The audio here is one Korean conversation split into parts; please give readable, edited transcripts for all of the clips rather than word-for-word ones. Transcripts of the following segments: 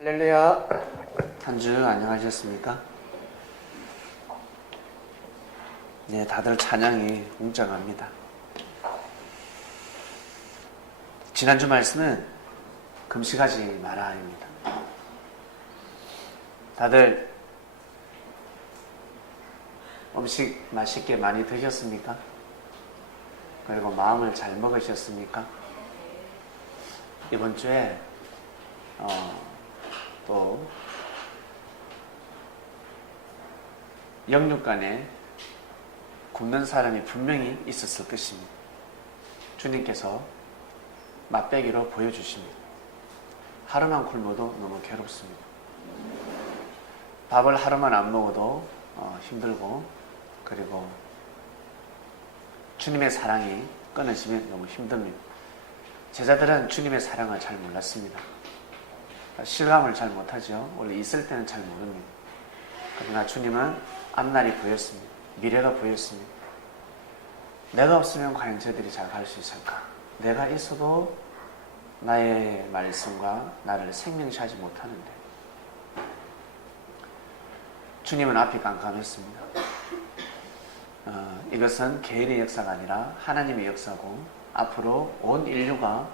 할렐루야. 한 주 안녕하셨습니까? 네, 다들 찬양이 웅장합니다. 지난주 말씀은 금식하지 마라입니다. 다들 음식 맛있게 많이 드셨습니까? 그리고 마음을 잘 먹으셨습니까? 이번 주에 또 영육간에 굶는 사람이 분명히 있었을 것입니다. 주님께서 맛배기로 보여주십니다. 하루만 굶어도 너무 괴롭습니다. 밥을 하루만 안 먹어도 힘들고, 그리고 주님의 사랑이 끊어지면 너무 힘듭니다. 제자들은 주님의 사랑을 잘 몰랐습니다. 실감을 잘 못하죠. 원래 있을 때는 잘 모릅니다. 그러나 주님은 앞날이 보였습니다. 미래가 보였습니다. 내가 없으면 과연 저들이 잘 갈 수 있을까? 내가 있어도 나의 말씀과 나를 생명시하지 못하는데. 주님은 앞이 깜깜했습니다. 이것은 개인의 역사가 아니라 하나님의 역사고, 앞으로 온 인류가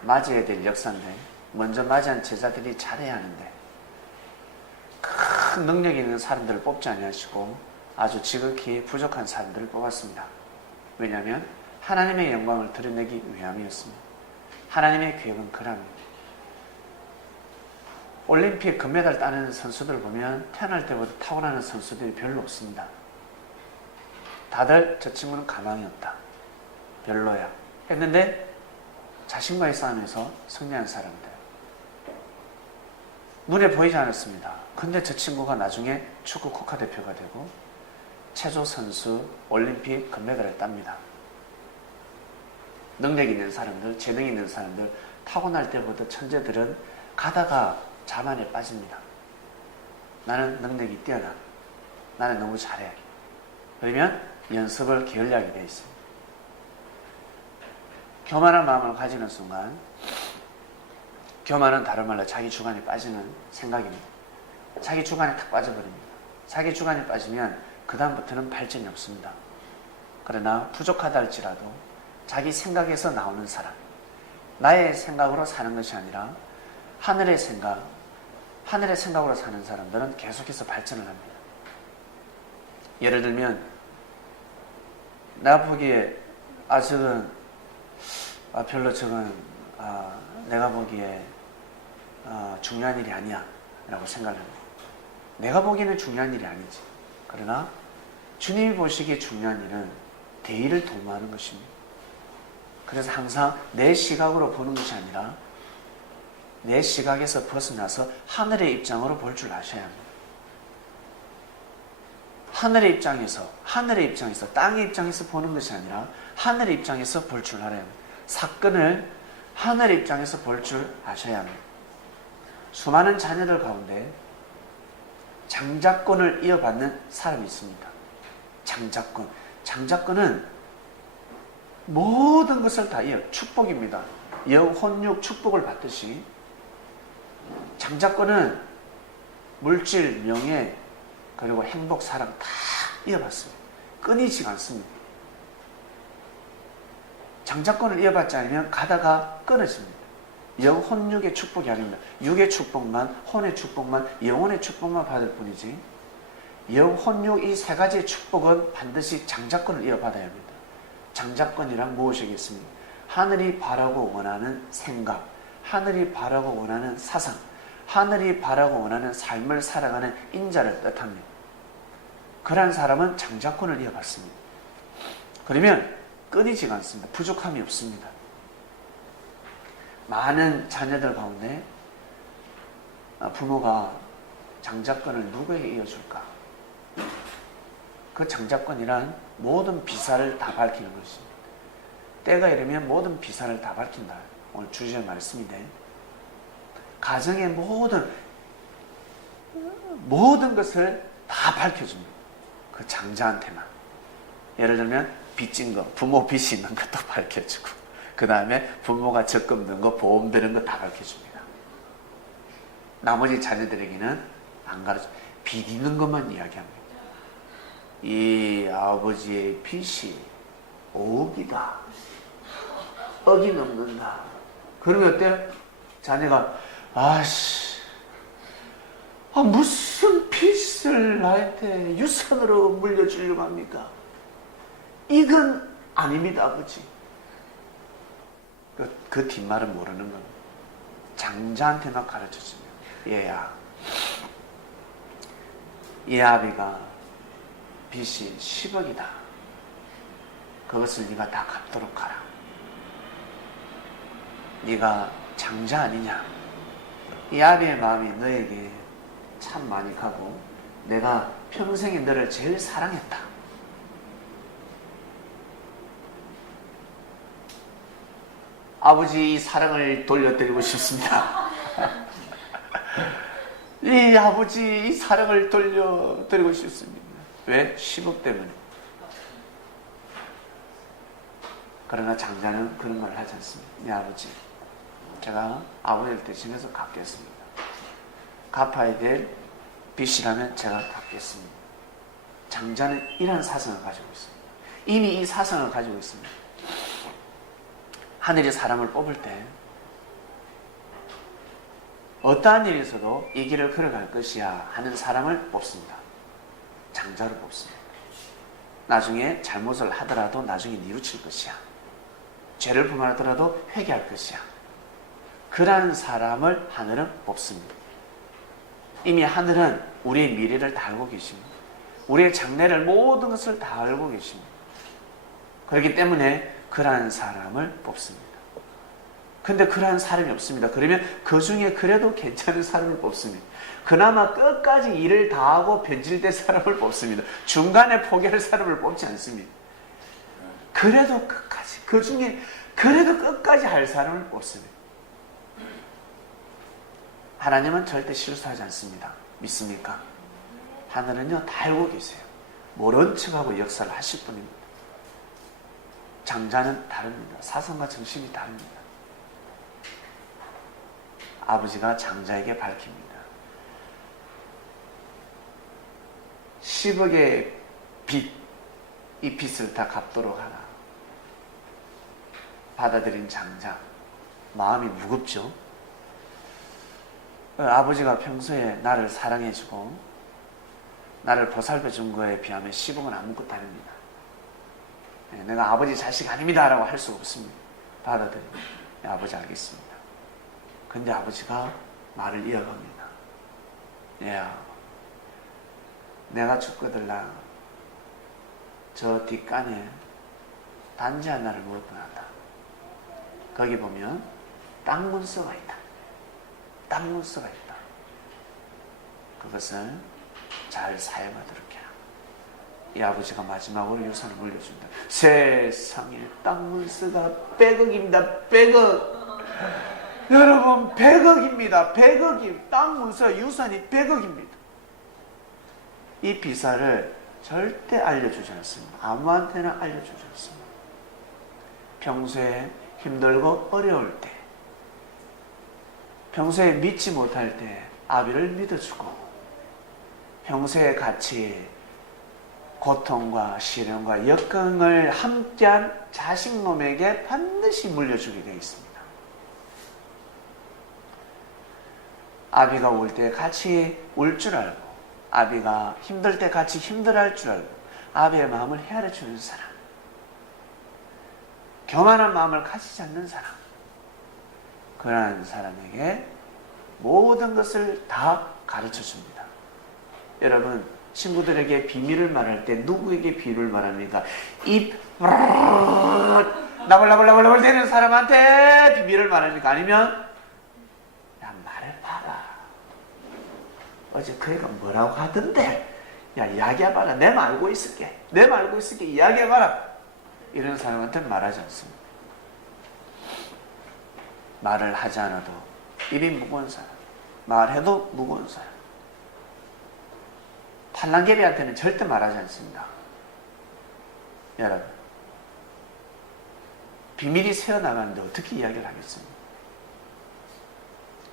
맞이해야 될 역사인데, 먼저 맞이한 제자들이 잘해야 하는데, 큰 능력이 있는 사람들을 뽑지 아니하시고 아주 지극히 부족한 사람들을 뽑았습니다. 왜냐하면 하나님의 영광을 드러내기 위함이었습니다. 하나님의 계획은 그랍니다. 올림픽 금메달 따는 선수들 보면 태어날 때부터 타고나는 선수들이 별로 없습니다. 다들 저 친구는 가망이 없다, 별로야 했는데 자신과의 싸움에서 승리한 사람들, 눈에 보이지 않았습니다. 근데 저 친구가 나중에 축구 국가대표가 되고 체조 선수 올림픽 금메달을 땁니다. 능력 있는 사람들, 재능 있는 사람들, 타고날 때부터 천재들은 가다가 자만에 빠집니다. 나는 능력이 뛰어나, 나는 너무 잘해. 그러면 연습을 게을리하게 되어 있습니다. 교만한 마음을 가지는 순간, 교만은 다른 말로 자기 주관에 빠지는 생각입니다. 자기 주관에 탁 빠져버립니다. 자기 주관에 빠지면 그 다음부터는 발전이 없습니다. 그러나 부족하다 할지라도 자기 생각에서 나오는 사람, 나의 생각으로 사는 것이 아니라 하늘의 생각으로 사는 사람들은 계속해서 발전을 합니다. 예를 들면 내가 보기에 내가 보기에 중요한 일이 아니야 라고 생각을 합니다. 내가 보기에는 중요한 일이 아니지. 그러나 주님이 보시기에 중요한 일은 대의를 도모하는 것입니다. 그래서 항상 내 시각으로 보는 것이 아니라 내 시각에서 벗어나서 하늘의 입장으로 볼 줄 아셔야 합니다. 하늘의 입장에서, 땅의 입장에서 보는 것이 아니라 하늘의 입장에서 볼 줄 알아야 합니다. 사건을 하늘의 입장에서 볼 줄 아셔야 합니다. 수많은 자녀들 가운데 장자권을 이어받는 사람이 있습니다. 장자권은 모든 것을 다 축복입니다. 영혼육 축복을 받듯이 장자권은 물질, 명예, 그리고 행복, 사랑 다 이어받습니다. 끊이지 않습니다. 장자권을 이어받지 않으면 가다가 끊어집니다. 영혼육의 축복이 아닙니다. 육의 축복만, 혼의 축복만, 영혼의 축복만 받을 뿐이지, 영혼육 이 세 가지의 축복은 반드시 장자권을 이어받아야 합니다. 장자권이란 무엇이겠습니까? 하늘이 바라고 원하는 생각, 하늘이 바라고 원하는 사상, 하늘이 바라고 원하는 삶을 살아가는 인자를 뜻합니다. 그러한 사람은 장자권을 이어받습니다. 그러면 끊이지가 않습니다. 부족함이 없습니다. 많은 자녀들 가운데 부모가 장자권을 누구에게 이어줄까? 그 장자권이란 모든 비사를 다 밝히는 것입니다. 때가 이르면 모든 비사를 다 밝힌다. 오늘 주제의 말씀인데, 가정의 모든 것을 다 밝혀줍니다. 그 장자한테만. 예를 들면 빚진 거, 부모 빚이 있는 것도 밝혀주고, 그 다음에 부모가 적금 넣은 거, 보험 드는 거 다 밝혀줍니다. 나머지 자녀들에게는 안 가르쳐. 빚 있는 것만 이야기합니다. 이 아버지의 빚이 5억이다. 억이 넘는다. 그러면 어때? 자녀가 무슨 빚을 나한테 유산으로 물려주려고 합니까? 이건 아닙니다, 아버지. 그 뒷말은 모르는 겁니다. 장자한테만 가르쳐주면, 얘야, 이 아비가 빚이 10억이다. 그것을 네가 다 갚도록 하라. 네가 장자 아니냐? 이 아비의 마음이 너에게 참 많이 가고 내가 평생에 너를 제일 사랑했다. 아버지 이 사랑을 돌려드리고 싶습니다. 이 아버지 이 사랑을 돌려드리고 싶습니다. 왜? 10억 때문에. 그러나 장자는 그런 말 하지 않습니다. 네 아버지, 제가 아버지를 대신해서 갚겠습니다. 갚아야 될 빚이라면 제가 갚겠습니다. 장자는 이런 사상을 가지고 있습니다. 이미 이 사상을 가지고 있습니다. 하늘이 사람을 뽑을 때 어떠한 일이 있어도 이 길을 걸어갈 것이야 하는 사람을 뽑습니다. 장자를 뽑습니다. 나중에 잘못을 하더라도 나중에 뉘우칠 것이야. 죄를 범하더라도 회개할 것이야. 그러한 사람을 하늘은 뽑습니다. 이미 하늘은 우리의 미래를 다 알고 계십니다. 우리의 장래를 모든 것을 다 알고 계십니다. 그렇기 때문에 그러한 사람을 뽑습니다. 근데 그러한 사람이 없습니다. 그러면 그 중에 그래도 괜찮은 사람을 뽑습니다. 그나마 끝까지 일을 다하고 변질된 사람을 뽑습니다. 중간에 포기할 사람을 뽑지 않습니다. 그래도 끝까지, 그 중에 그래도 끝까지 할 사람을 뽑습니다. 하나님은 절대 실수하지 않습니다. 믿습니까? 하늘은요 다 알고 계세요. 모른 척하고 역사를 하실 분입니다. 장자는 다릅니다. 사상과 정신이 다릅니다. 아버지가 장자에게 밝힙니다. 10억의 빚, 이 빚을 다 갚도록 하라. 받아들인 장자, 마음이 무겁죠? 아버지가 평소에 나를 사랑해주고 나를 보살펴준 거에 비하면 10억은 아무것도 아닙니다. 내가 아버지 자식 아닙니다 라고 할 수가 없습니다. 받아들입니다. 아버지 알겠습니다. 근데 아버지가 말을 이어갑니다. 야, 내가 죽거들라 저 뒷간에 단지 하나를 못 보낸다. 거기 보면 땅 문서가 있다. 땅 문서가 있다. 그것을 잘 사용하도록 해라. 이 아버지가 마지막으로 유산을 물려준다. 세상에 땅 문서가 100억입니다. 100억. 여러분 100억입니다. 100억이 땅 문서 유산이 100억입니다. 이 비사를 절대 알려주지 않습니다. 아무한테나 알려주지 않습니다. 평소에 힘들고 어려울 때, 평소에 믿지 못할 때 아비를 믿어주고, 평소에 같이 고통과 시련과 역경을 함께한 자식놈에게 반드시 물려주게 되어 있습니다. 아비가 울 때 같이 울 줄 알고, 아비가 힘들 때 같이 힘들어할 줄 알고, 아비의 마음을 헤아려 주는 사람, 교만한 마음을 가지지 않는 사람, 그러한 사람에게 모든 것을 다 가르쳐 줍니다. 여러분, 친구들에게 비밀을 말할 때 누구에게 비밀을 말합니까? 입 나불나불나불나불 대는 사람한테 비밀을 말합니까? 아니면 야, 말을 봐라. 어제 그 애가 뭐라고 하던데? 야, 이야기해봐라. 내 말 알고 있을게. 내 말 알고 있을게. 이야기해봐라. 이런 사람한테 말하지 않습니다. 말을 하지 않아도 입이 무거운 사람, 말해도 무거운 사람, 팔랑개비한테는 절대 말하지 않습니다. 여러분, 비밀이 새어나가는데 어떻게 이야기를 하겠습니까?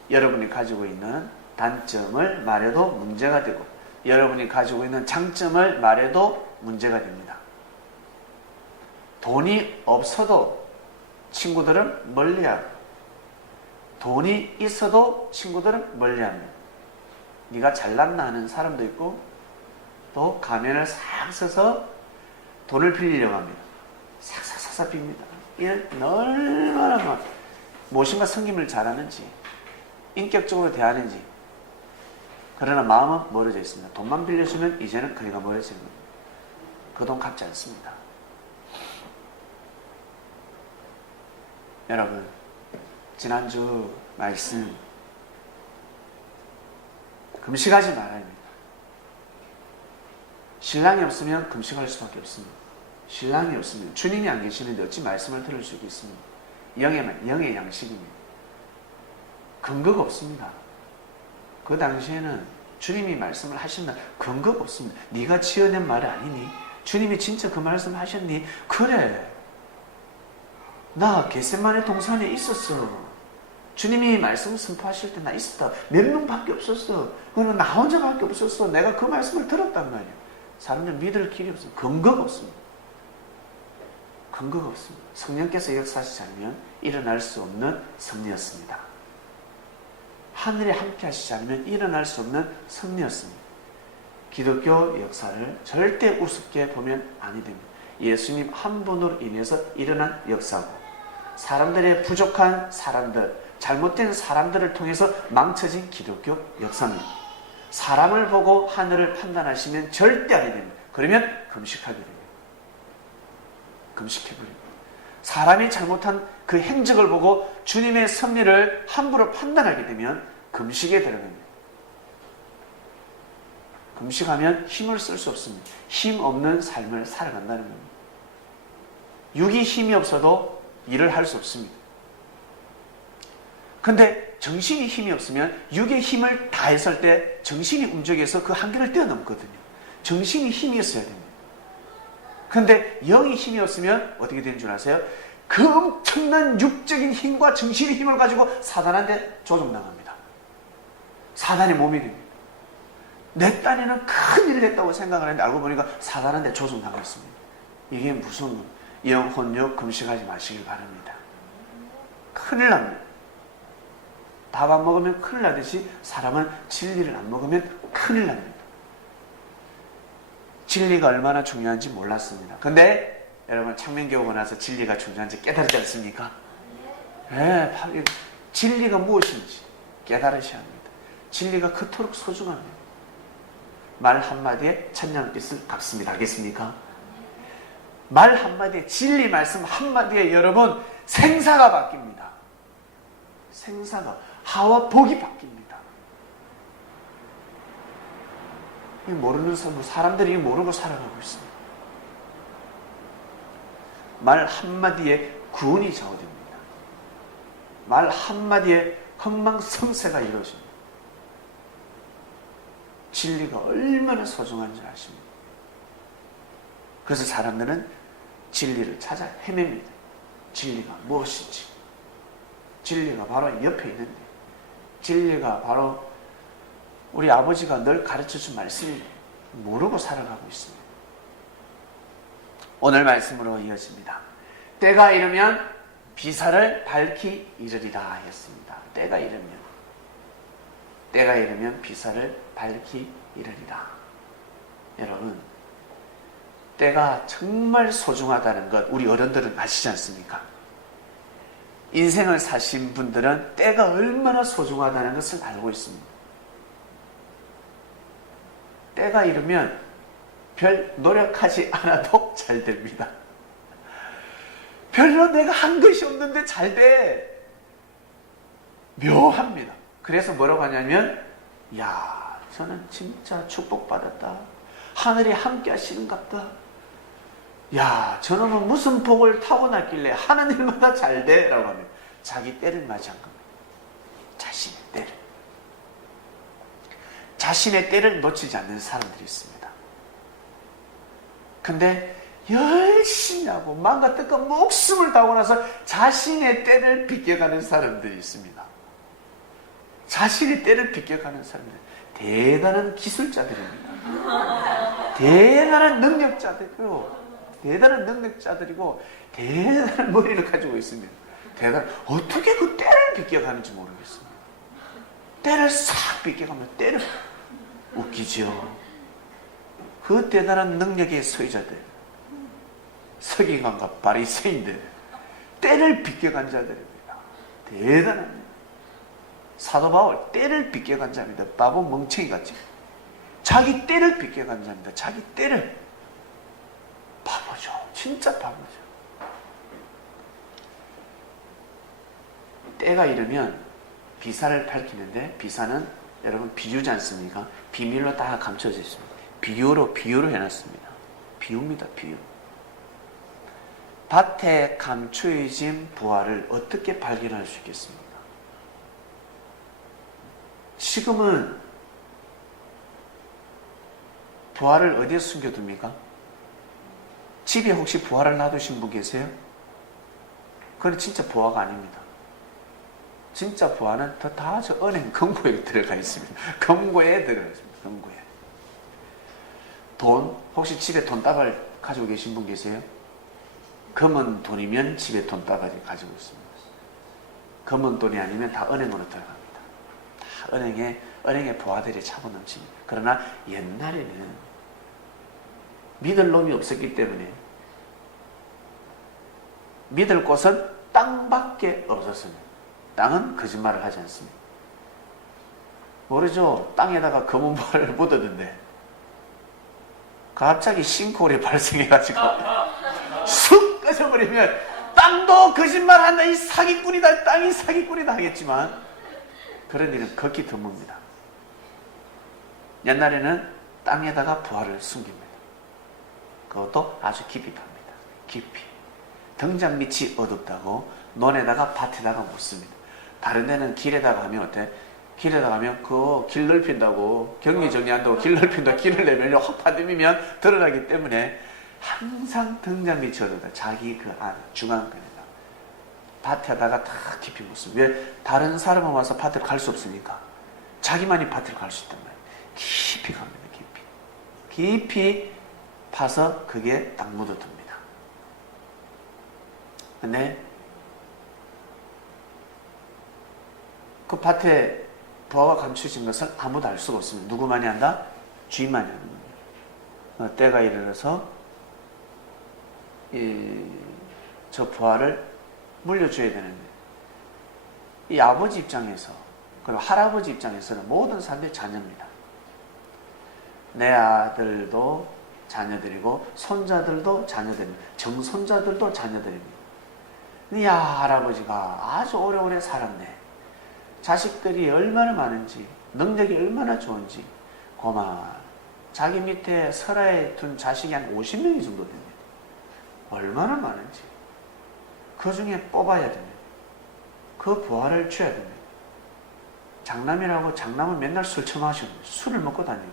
여러분이 가지고 있는 단점을 말해도 문제가 되고 여러분이 가지고 있는 장점을 말해도 문제가 됩니다. 돈이 없어도 친구들은 멀리하고 돈이 있어도 친구들은 멀리합니다. 네가 잘났나 하는 사람도 있고 또 가면을 싹 써서 돈을 빌리려고 합니다. 싹싹싹싹 빕니다. 이는 얼마나 무엇인가 섬김을 잘하는지 인격적으로 대하는지. 그러나 마음은 멀어져 있습니다. 돈만 빌려주면 이제는 거리가 멀어지는 겁니다. 그 돈 갚지 않습니다. 여러분, 지난주 말씀 금식하지 말아야 합니다. 신랑이 없으면 금식할 수밖에 없습니다. 신랑이 없으면 주님이 안 계시는데 어찌 말씀을 들을 수 있겠습니까? 영의 양식입니다. 근거가 없습니다. 그 당시에는 주님이 말씀을 하신다. 근거가 없습니다. 네가 지어낸 말이 아니니? 주님이 진짜 그 말씀 하셨니? 그래. 나 겟세마네 동산에 있었어. 주님이 말씀 선포하실 때 나 있었다. 몇 명밖에 없었어. 그거는 나 혼자밖에 없었어. 내가 그 말씀을 들었단 말이야. 사람들 믿을 길이 없습니다. 근거가 없습니다. 근거가 없습니다. 성령께서 역사하시지 않으면 일어날 수 없는 섭리였습니다. 하늘에 함께 하시지 않으면 일어날 수 없는 섭리였습니다. 기독교 역사를 절대 우습게 보면 아니 됩니다. 예수님 한 분으로 인해서 일어난 역사고 사람들의 부족한 사람들, 잘못된 사람들을 통해서 망쳐진 기독교 역사입니다. 사람을 보고 하늘을 판단하시면 절대 아니 됩니다. 그러면 금식하게 됩니다. 금식해버립니다. 사람이 잘못한 그 행적을 보고 주님의 섭리를 함부로 판단하게 되면 금식에 들어갑니다. 금식하면 힘을 쓸 수 없습니다. 힘 없는 삶을 살아간다는 겁니다. 육이 힘이 없어도 일을 할 수 없습니다. 근데 정신이 힘이 없으면 육의 힘을 다했을 때 정신이 움직여서 그 한계를 뛰어넘거든요. 정신이 힘이 있어야 됩니다. 근데 영이 힘이 없으면 어떻게 되는 줄 아세요? 그 엄청난 육적인 힘과 정신의 힘을 가지고 사단한테 조종당합니다. 사단의 몸이 됩니다. 내 딴에는 큰일을 했다고 생각을 했는데 알고 보니까 사단한테 조종당했습니다. 이게 무슨 영혼육 금식하지 마시길 바랍니다. 큰일 납니다. 밥 안 먹으면 큰일 나듯이 사람은 진리를 안 먹으면 큰일 납니다. 진리가 얼마나 중요한지 몰랐습니다. 근데 여러분 창명기 오고 나서 진리가 중요한지 깨달지 않습니까? 네, 진리가 무엇인지 깨달으셔야 합니다. 진리가 그토록 소중합니다. 말 한마디에 천냥빚을 갚습니다. 알겠습니까? 말 한마디에 진리 말씀 한마디에 여러분 생사가 바뀝니다. 생사가 하와 복이 바뀝니다. 모르는 사람들이 모르고 살아가고 있습니다. 말 한마디에 구원이 좌우됩니다. 말 한마디에 흥망성쇠가 이루어집니다. 진리가 얼마나 소중한지 아십니다. 그래서 사람들은 진리를 찾아 헤맵니다. 진리가 무엇인지. 진리가 바로 옆에 있는데 진리가 바로 우리 아버지가 늘 가르쳐준 말씀이 모르고 살아가고 있습니다. 오늘 말씀으로 이어집니다. 때가 이르면 비사를 밝히 이르리라 하였습니다. 때가 이르면 비사를 밝히 이르리라. 여러분, 때가 정말 소중하다는 것 우리 어른들은 아시지 않습니까? 인생을 사신 분들은 때가 얼마나 소중하다는 것을 알고 있습니다. 때가 이르면 별 노력하지 않아도 잘 됩니다. 별로 내가 한 것이 없는데 잘 돼. 묘합니다. 그래서 뭐라고 하냐면 야, 저는 진짜 축복받았다. 하늘이 함께 하시는갑다. 야, 저놈은 무슨 복을 타고났길래 하는 일마다 잘 돼. 라고 하면 자기 때를 맞이한 겁니다. 자신의 때를. 자신의 때를 놓치지 않는 사람들이 있습니다. 근데 열심히 하고 마음과 뜻과 목숨을 다하고 나서 자신의 때를 비껴가는 사람들이 있습니다. 자신이 때를 비껴가는 사람들 대단한 기술자들입니다. 대단한 능력자들이고 대단한 머리를 가지고 있습니다. 어떻게 그 때를 비껴가는지 모르겠습니다. 때를 싹 비껴가면 때를 웃기죠. 그 대단한 능력의 소유자들, 서기관과 바리새인들, 때를 비껴간 자들입니다. 대단합니다. 사도 바울 때를 비껴간 자입니다. 바보 멍청이같이 자기 때를 비껴간 자입니다. 자기 때를. 바보죠. 진짜 바보죠. 때가 이르면 비사를 밝히는데, 비사는 여러분 비유지 않습니까? 비밀로 다 감춰져 있습니다. 비유로 해놨습니다. 비유입니다. 비유. 밭에 감추어진 부화를 어떻게 발견할 수 있겠습니까? 지금은 부화를 어디에 숨겨둡니까? 집에 혹시 부화를 놔두신 분 계세요? 그건 진짜 부화가 아닙니다. 진짜 부화는 다 저 은행 금고에 들어가 있습니다. 금고에 들어가 있습니다. 금고에. 돈, 혹시 집에 돈다발 가지고 계신 분 계세요? 검은 돈이면 집에 돈다발이 가지고 있습니다. 검은 돈이 아니면 다 은행으로 들어갑니다. 다 은행에 부하들이 차고 넘칩니다. 그러나 옛날에는 믿을 놈이 없었기 때문에 믿을 곳은 땅밖에 없었습니다. 땅은 거짓말을 하지 않습니다. 모르죠? 땅에다가 검은 부화를 묻었는데 갑자기 싱크홀이 발생해가지고 쑥 꺼져버리면 땅도 거짓말한다, 이 사기꾼이다, 땅이 사기꾼이다 하겠지만 그런 일은 극히 드뭅니다. 옛날에는 땅에다가 부화를 숨깁니다. 그것도 아주 깊이 팝니다. 깊이. 등잔 밑이 어둡다고 논에다가 밭에다가 묻습니다. 다른 데는 길에다가 하면 어때? 길에다가 하면 그 길 넓힌다고, 경리 정리한다고 길 넓힌다고 길을 내면 확 파디미면 드러나기 때문에 항상 등잔 밑이 어둡다. 자기 그 안, 중앙편에다 밭에다가 다 깊이 묻습니다. 왜? 다른 사람은 와서 밭을 갈 수 없으니까 자기만이 밭을 갈 수 있단 말이에요. 깊이 갑니다. 깊이 파서 그게 딱 묻어둡니다. 근데 그 밭에 부화가 감춰진 것을 아무도 알 수가 없습니다. 누구만이 한다? 주인만이 하는 겁니다. 때가 이르러서 저 부화를 물려줘야 되는데, 이 아버지 입장에서, 그리고 할아버지 입장에서는 모든 사람들이 자녀입니다. 내 아들도 자녀들이고 손자들도 자녀들입니다. 정손자들도 자녀들입니다. 야, 할아버지가 아주 오래오래 살았네. 자식들이 얼마나 많은지, 능력이 얼마나 좋은지, 고마. 자기 밑에 설아에 둔 자식이 한 50명이 정도 됩니다. 얼마나 많은지. 그 중에 뽑아야 됩니다. 그 부화를 줘야 됩니다. 장남이라고 장남은 맨날 술 처마시고 술을 먹고 다니고,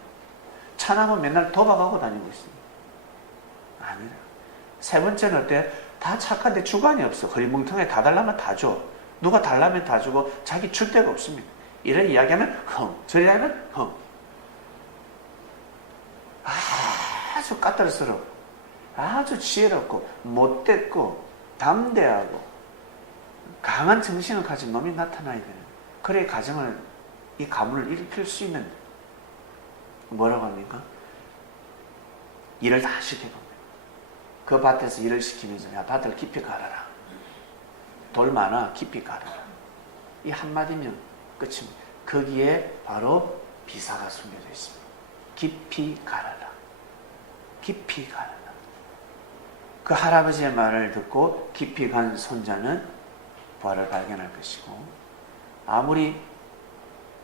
차남은 맨날 도박하고 다니고 있습니다. 아니라. 세 번째는 어때? 다 착한데 주관이 없어. 허리뭉텅해. 다 달라면 다 줘. 누가 달라면 다 주고 자기 줄 데가 없습니다. 이런 이야기하면 흥, 저리 하면 흥. 아주 까탈스럽고, 아주 지혜롭고, 못됐고, 담대하고, 강한 정신을 가진 놈이 나타나야 되는, 그래 가정을, 이 가문을 일으킬 수 있는, 뭐라고 합니까? 일을 다 시켜봅니다. 그 밭에서 일을 시키면서, 야, 밭을 깊이 갈아라. 돌 많아, 깊이 갈아라. 이 한마디면 끝입니다. 거기에 바로 비사가 숨겨져 있습니다. 깊이 갈아라. 깊이 갈아라. 그 할아버지의 말을 듣고 깊이 간 손자는 부활을 발견할 것이고, 아무리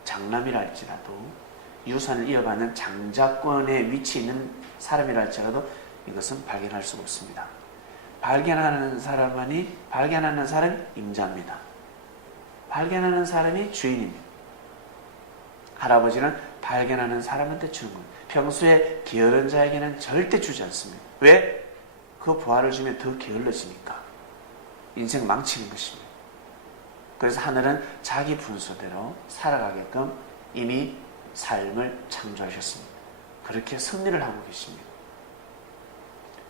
장남이라 할지라도, 유산을 이어받는 장자권에 위치해 있는 사람이라 할지라도 이것은 발견할 수가 없습니다. 발견하는 사람이 임자입니다. 발견하는 사람이 주인입니다. 할아버지는 발견하는 사람한테 주는 겁니다. 평소에 게으른 자에게는 절대 주지 않습니다. 왜? 그 부활을 주면 더 게을러지니까. 인생 망치는 것입니다. 그래서 하늘은 자기 분수대로 살아가게끔 이미 삶을 창조하셨습니다. 그렇게 섭리를 하고 계십니다.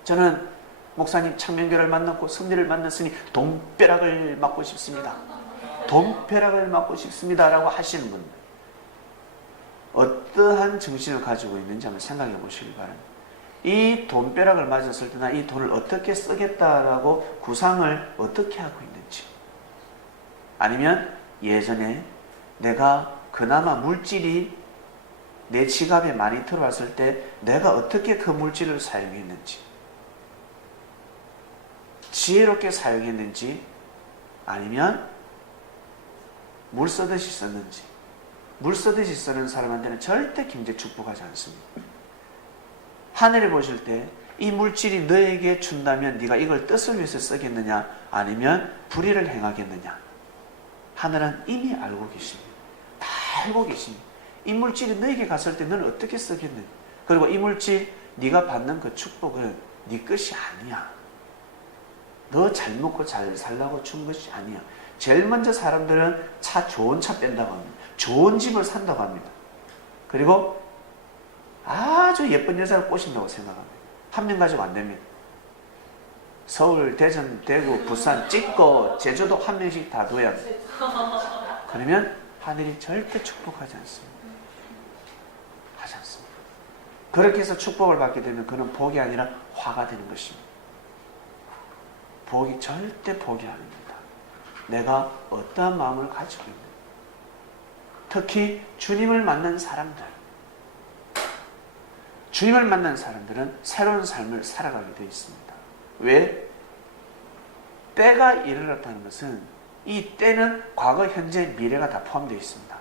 저는 목사님 창명교를 만났고 섭리를 만났으니 돈벼락을 맞고 싶습니다. 돈벼락을 맞고 싶습니다 라고 하시는 분들, 어떠한 정신을 가지고 있는지 한번 생각해 보시기 바랍니다. 이 돈벼락을 맞았을 때나 이 돈을 어떻게 쓰겠다라고 구상을 어떻게 하고 있는지, 아니면 예전에 내가 그나마 물질이 내 지갑에 많이 들어왔을 때 내가 어떻게 그 물질을 사용했는지, 지혜롭게 사용했는지, 아니면 물 쓰듯이 썼는지. 물 쓰듯이 쓰는 사람한테는 절대 경제 축복하지 않습니다. 하늘에 보실 때 이 물질이 너에게 준다면 네가 이걸 뜻을 위해서 쓰겠느냐, 아니면 불의를 행하겠느냐. 하늘은 이미 알고 계십니다. 다 알고 계십니다. 이 물질이 너에게 갔을 때 너는 어떻게 쓰겠느냐. 그리고 이 물질, 네가 받는 그 축복은 네 것이 아니야. 너 잘 먹고 잘 살라고 준 것이 아니야. 제일 먼저 사람들은 좋은 차 뺀다고 합니다. 좋은 집을 산다고 합니다. 그리고 아주 예쁜 여자를 꼬신다고 생각합니다. 한 명 가지고 안 됩니다. 서울, 대전, 대구, 부산 찍고 제주도 한 명씩 다 둬야 합니다. 그러면 하늘이 절대 축복하지 않습니다. 하지 않습니다. 그렇게 해서 축복을 받게 되면 그는 복이 아니라 화가 되는 것입니다. 복이 절대 복이 아닙니다. 내가 어떠한 마음을 가지고 있는, 특히 주님을 만난 사람들, 주님을 만난 사람들은 새로운 삶을 살아가게 되어 있습니다. 왜? 때가 이르렀다는 것은 이 때는 과거, 현재, 미래가 다 포함되어 있습니다.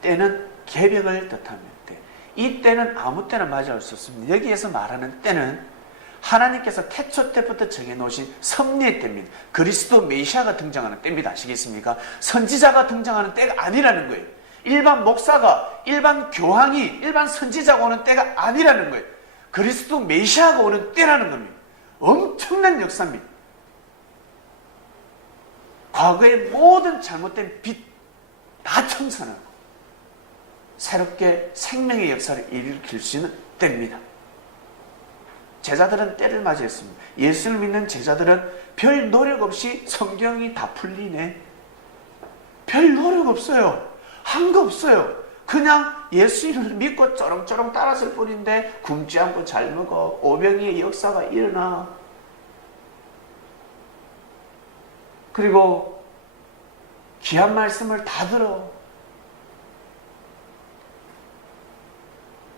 때는 개벽을 뜻합니다. 이 때는 아무 때나 맞이할 수 없습니다. 여기에서 말하는 때는 하나님께서 태초 때부터 정해놓으신 섭리의 때입니다. 그리스도 메시아가 등장하는 때입니다. 아시겠습니까? 선지자가 등장하는 때가 아니라는 거예요. 일반 목사가, 일반 교황이, 일반 선지자가 오는 때가 아니라는 거예요. 그리스도 메시아가 오는 때라는 겁니다. 엄청난 역사입니다. 과거의 모든 잘못된 빛 다 청산하고 새롭게 생명의 역사를 일으킬 수 있는 때입니다. 제자들은 때를 맞이했습니다. 예수를 믿는 제자들은 별 노력 없이 성경이 다 풀리네. 별 노력 없어요. 한 거 없어요. 그냥 예수님을 믿고 쪼렁쪼렁 따랐을 뿐인데 굶지 않고 잘 먹어. 오병이의 역사가 일어나. 그리고 귀한 말씀을 다 들어.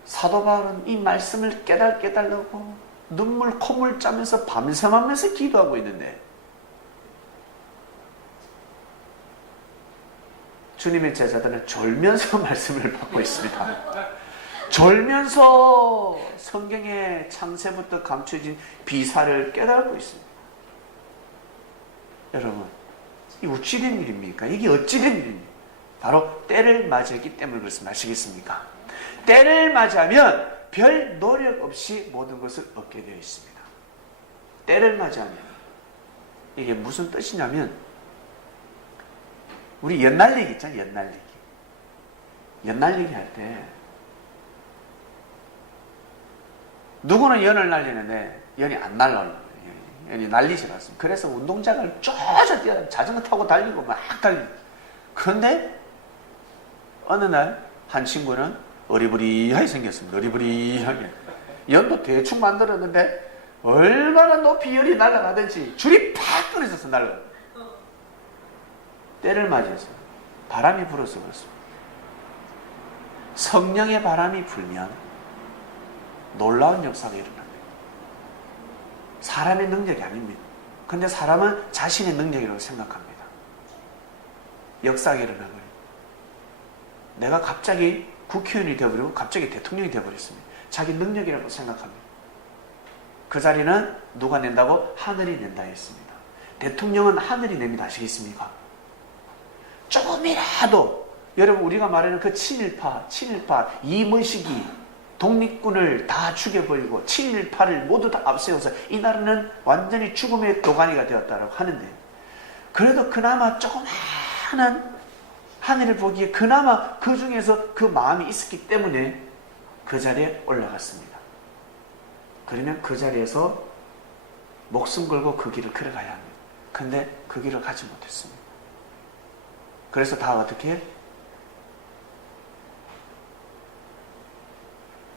사도 바울은 이 말씀을 깨달고 눈물 콧물 짜면서 밤샘하면서 기도하고 있는데, 주님의 제자들은 졸면서 말씀을 받고 있습니다. 졸면서 성경의 창세부터 감춰진 비사를 깨닫고 있습니다. 여러분, 이 어찌된 일입니까? 이게 어찌된 일입니까? 바로 때를 맞이했기 때문에 그렇습니다. 아시겠습니까? 때를 맞이하면 별 노력 없이 모든 것을 얻게 되어 있습니다. 때를 맞이하면 이게 무슨 뜻이냐면, 우리 연날리기 있잖아요. 연날리기 할 때 누구는 연을 날리는데 연이 안 날라요. 연이 날리지 않습니다. 그래서 운동장을 쫙 뛰어 자전거 타고 달리고 막 달리고. 그런데 어느 날 한 친구는 어리부리하게 생겼습니다. 어리부리하게. 연도 대충 만들었는데 얼마나 높이 연이 날아가든지 줄이 팍 끊어져서 날아가요. 때를 맞이해서 바람이 불어서 그렇습니다. 성령의 바람이 불면 놀라운 역사가 일어납니다. 사람의 능력이 아닙니다. 그런데 사람은 자신의 능력이라고 생각합니다. 역사가 일어나고요. 내가 갑자기 국회의원이 되어버리고 갑자기 대통령이 되어버렸습니다. 자기 능력이라고 생각합니다. 그 자리는 누가 낸다고? 하늘이 낸다 했습니다. 대통령은 하늘이 냅니다. 아시겠습니까? 조금이라도 여러분, 우리가 말하는 그 친일파 이머시기 독립군을 다 죽여버리고 친일파를 모두 다 앞세워서 이 나라는 완전히 죽음의 도가니가 되었다고 하는데, 그래도 그나마 조그마한 하늘을 보기에 그나마 그 중에서 그 마음이 있었기 때문에 그 자리에 올라갔습니다. 그러면 그 자리에서 목숨 걸고 그 길을 걸어가야 합니다. 근데 그 길을 가지 못했습니다. 그래서 다 어떻게?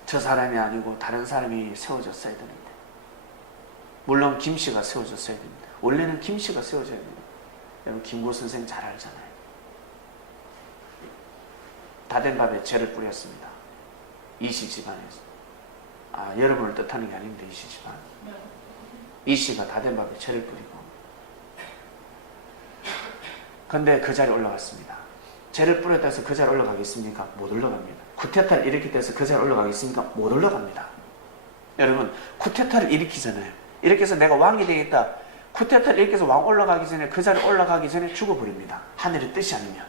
저 사람이 아니고 다른 사람이 세워졌어야 되는데, 물론 김씨가 세워졌어야 됩니다. 원래는 김씨가 세워져야 됩니다. 여러분 김구 선생 잘 알잖아요. 다된밥에 죄를 뿌렸습니다. 이씨 집안에서. 여러분을 뜻하는 게 아닙니다. 이씨 집안. 이씨가 다된밥에 죄를 뿌리고, 근데 그 자리에 올라갔습니다. 죄를 뿌렸다 해서 그 자리에 올라가겠습니까? 못 올라갑니다. 쿠데타를 일으켰다 해서 그 자리에 올라가겠습니까? 못 올라갑니다. 여러분 쿠데타를 일으키잖아요. 이렇게 해서 내가 왕이 되겠다. 쿠데타를 일으켜서 왕 올라가기 전에, 그 자리에 올라가기 전에 죽어버립니다. 하늘의 뜻이 아니면.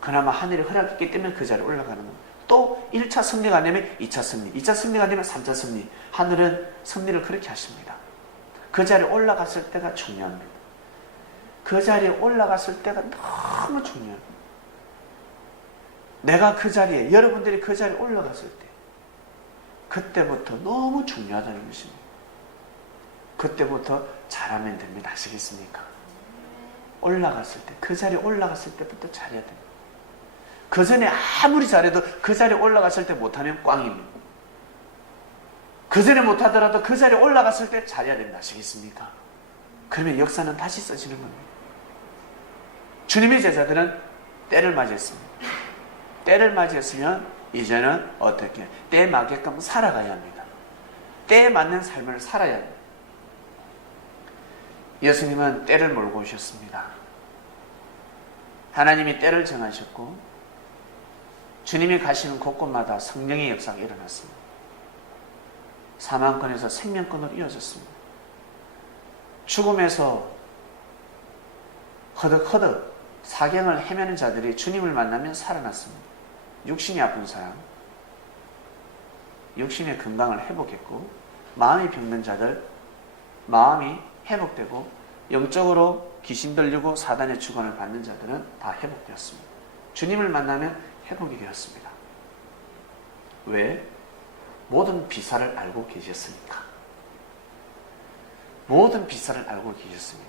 그나마 하늘이 허락했기 때문에 그 자리에 올라가는 겁니다. 또 1차 승리가 안 되면 2차 승리, 2차 승리가 안 되면 3차 승리. 하늘은 승리를 그렇게 하십니다. 그 자리에 올라갔을 때가 중요합니다. 그 자리에 올라갔을 때가 너무 중요합니다. 내가 그 자리에, 여러분들이 그 자리에 올라갔을 때, 그때부터 너무 중요하다는 것입니다. 그때부터 잘하면 됩니다. 아시겠습니까? 올라갔을 때, 그 자리에 올라갔을 때부터 잘해야 됩니다. 그 전에 아무리 잘해도 그 자리에 올라갔을 때 못하면 꽝입니다. 그 전에 못하더라도 그 자리에 올라갔을 때 잘해야 됩니다. 아시겠습니까? 그러면 역사는 다시 써지는 겁니다. 주님의 제자들은 때를 맞이했습니다. 때를 맞이했으면 이제는 어떻게? 때에 맞게끔 살아가야 합니다. 때에 맞는 삶을 살아야 합니다. 예수님은 때를 몰고 오셨습니다. 하나님이 때를 정하셨고 주님이 가시는 곳곳마다 성령의 역사가 일어났습니다. 사망권에서 생명권으로 이어졌습니다. 죽음에서 허덕허덕 사경을 헤매는 자들이 주님을 만나면 살아났습니다. 육신이 아픈 사람, 육신의 건강을 회복했고, 마음이 병든 자들, 마음이 회복되고, 영적으로 귀신 들리고 사단의 주관을 받는 자들은 다 회복되었습니다. 주님을 만나면 회복이 되었습니다. 왜? 모든 비사를 알고 계셨으니까. 모든 비사를 알고 계셨습니다.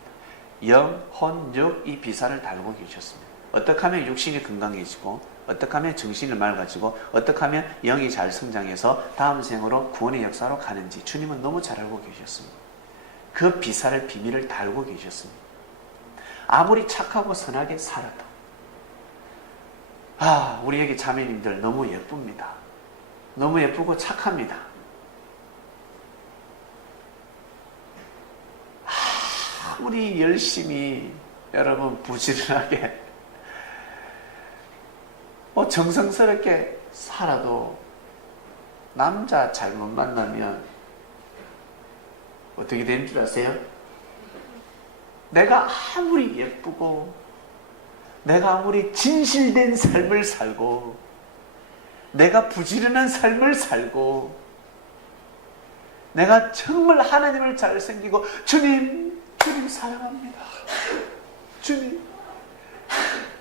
영, 혼, 육 이 비사를 다 알고 계셨습니다. 어떻게 하면 육신이 건강해지고, 어떻게 하면 정신이 맑아지고, 어떻게 하면 영이 잘 성장해서 다음 생으로 구원의 역사로 가는지 주님은 너무 잘 알고 계셨습니다. 그 비사를, 비밀을 다 알고 계셨습니다. 아무리 착하고 선하게 살아도 우리 여기 자매님들 너무 예쁩니다. 너무 예쁘고 착합니다. 아무리 열심히 여러분 부지런하게 정성스럽게 살아도 남자 잘못 만나면 어떻게 되는 줄 아세요? 내가 아무리 예쁘고 내가 아무리 진실된 삶을 살고 내가 부지런한 삶을 살고 내가 정말 하나님을 잘 섬기고 주님 사랑합니다. 주님,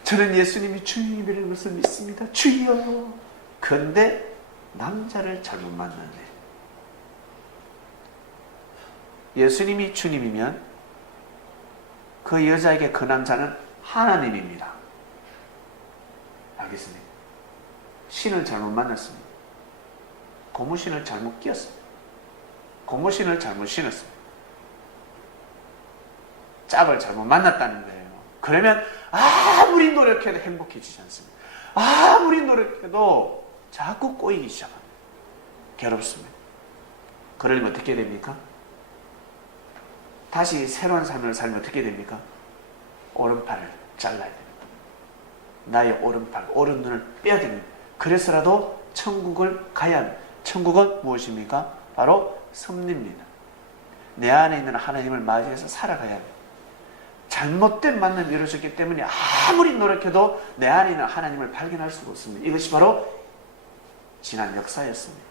저는 예수님이 주님이라는 것을 믿습니다. 주여. 그런데 남자를 잘못 만나네. 예수님이 주님이면 그 여자에게 그 남자는 하나님입니다. 알겠습니까? 신을 잘못 만났습니다. 고무신을 잘못 끼었습니다. 고무신을 잘못 신었습니다. 짝을 잘못 만났다는 거예요. 그러면 아무리 노력해도 행복해지지 않습니다. 아무리 노력해도 자꾸 꼬이기 시작합니다. 괴롭습니다. 그러면 어떻게 됩니까? 다시 새로운 삶을 살면 어떻게 됩니까? 오른팔을 잘라야 됩니다. 나의 오른팔, 오른눈을 빼야 됩니다. 그래서라도 천국을 가야 합니다. 천국은 무엇입니까? 바로 섭리입니다. 내 안에 있는 하나님을 맞이해서 살아가야 합니다. 잘못된 만남이 이루어졌기 때문에 아무리 노력해도 내 안에 있는 하나님을 발견할 수가 없습니다. 이것이 바로 지난 역사였습니다.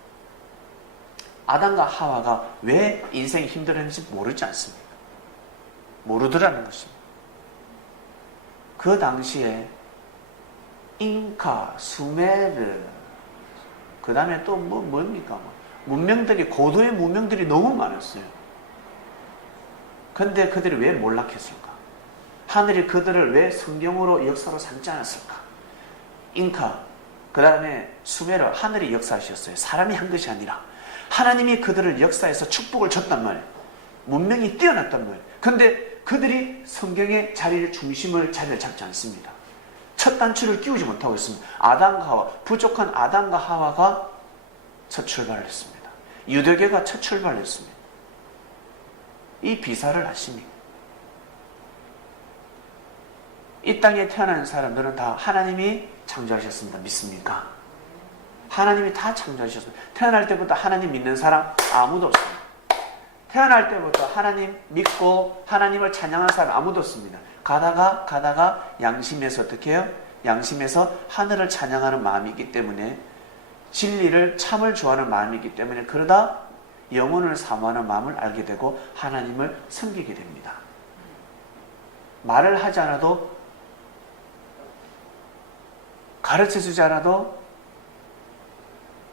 아담과 하와가 왜 인생이 힘들었는지 모르지 않습니까? 모르더라는 것입니다. 그 당시에 잉카, 수메르, 그 다음에 또 뭡니까? 문명들이, 고도의 문명들이 너무 많았어요. 근데 그들이 왜 몰락했을까? 하늘이 그들을 왜 성경으로 역사로 삼지 않았을까? 잉카, 그 다음에 수메르, 하늘이 역사하셨어요. 사람이 한 것이 아니라 하나님이 그들을 역사해서 축복을 줬단 말이에요. 문명이 뛰어났단 말이에요. 근데 그들이 성경의 자리를 자리를 잡지 않습니다. 첫 단추를 끼우지 못하고 있습니다. 아담과 하와, 부족한 아담과 하와가 첫 출발을 했습니다. 유대교가 첫 출발을 했습니다. 이 비사를 아십니까? 이 땅에 태어난 사람들은 다 하나님이 창조하셨습니다. 믿습니까? 하나님이 다 창조하셨습니다. 태어날 때부터 하나님 믿는 사람 아무도 없습니다. 태어날 때부터 하나님 믿고 하나님을 찬양하는 사람 아무도 없습니다. 가다가 양심에서 어떻게 해요? 양심에서 하늘을 찬양하는 마음이 있기 때문에, 진리를 참을 좋아하는 마음이 있기 때문에, 그러다 영혼을 사모하는 마음을 알게 되고 하나님을 섬기게 됩니다. 말을 하지 않아도, 가르쳐주지 않아도,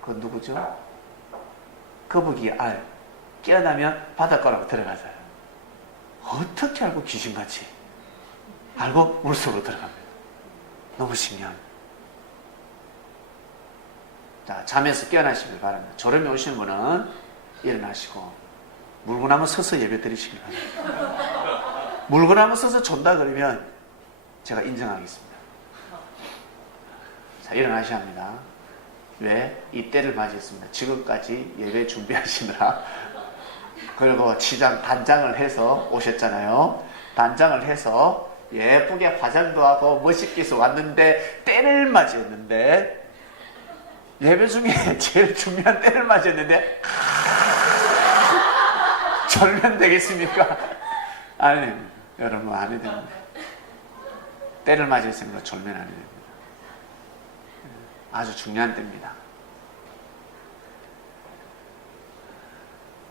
그 누구죠? 거북이 알 깨어나면 바닷가로 들어가잖아요. 어떻게 알고 귀신같이 알고 물속으로 들어갑니다. 너무 신기합니다. 자, 잠에서 깨어나시길 바랍니다. 졸음이 오시는 분은 일어나시고, 물구나무 서서 예배 드리시길 바랍니다. 물구나무 서서 존다 그러면 제가 인정하겠습니다. 자, 일어나셔야 합니다. 왜? 이 때를 맞이했습니다. 지금까지 예배 준비하시느라, 그리고 단장을 해서 오셨잖아요. 단장을 해서 예쁘게 화장도 하고 멋있게 해서 왔는데, 때를 맞이했는데, 예배 중에 제일 중요한 때를 맞이했는데 졸면 되겠습니까? 아니, 여러분 안 해도 됩니다. 때를 맞이했으니까 졸면 안 해도 됩니다. 아주 중요한 때입니다.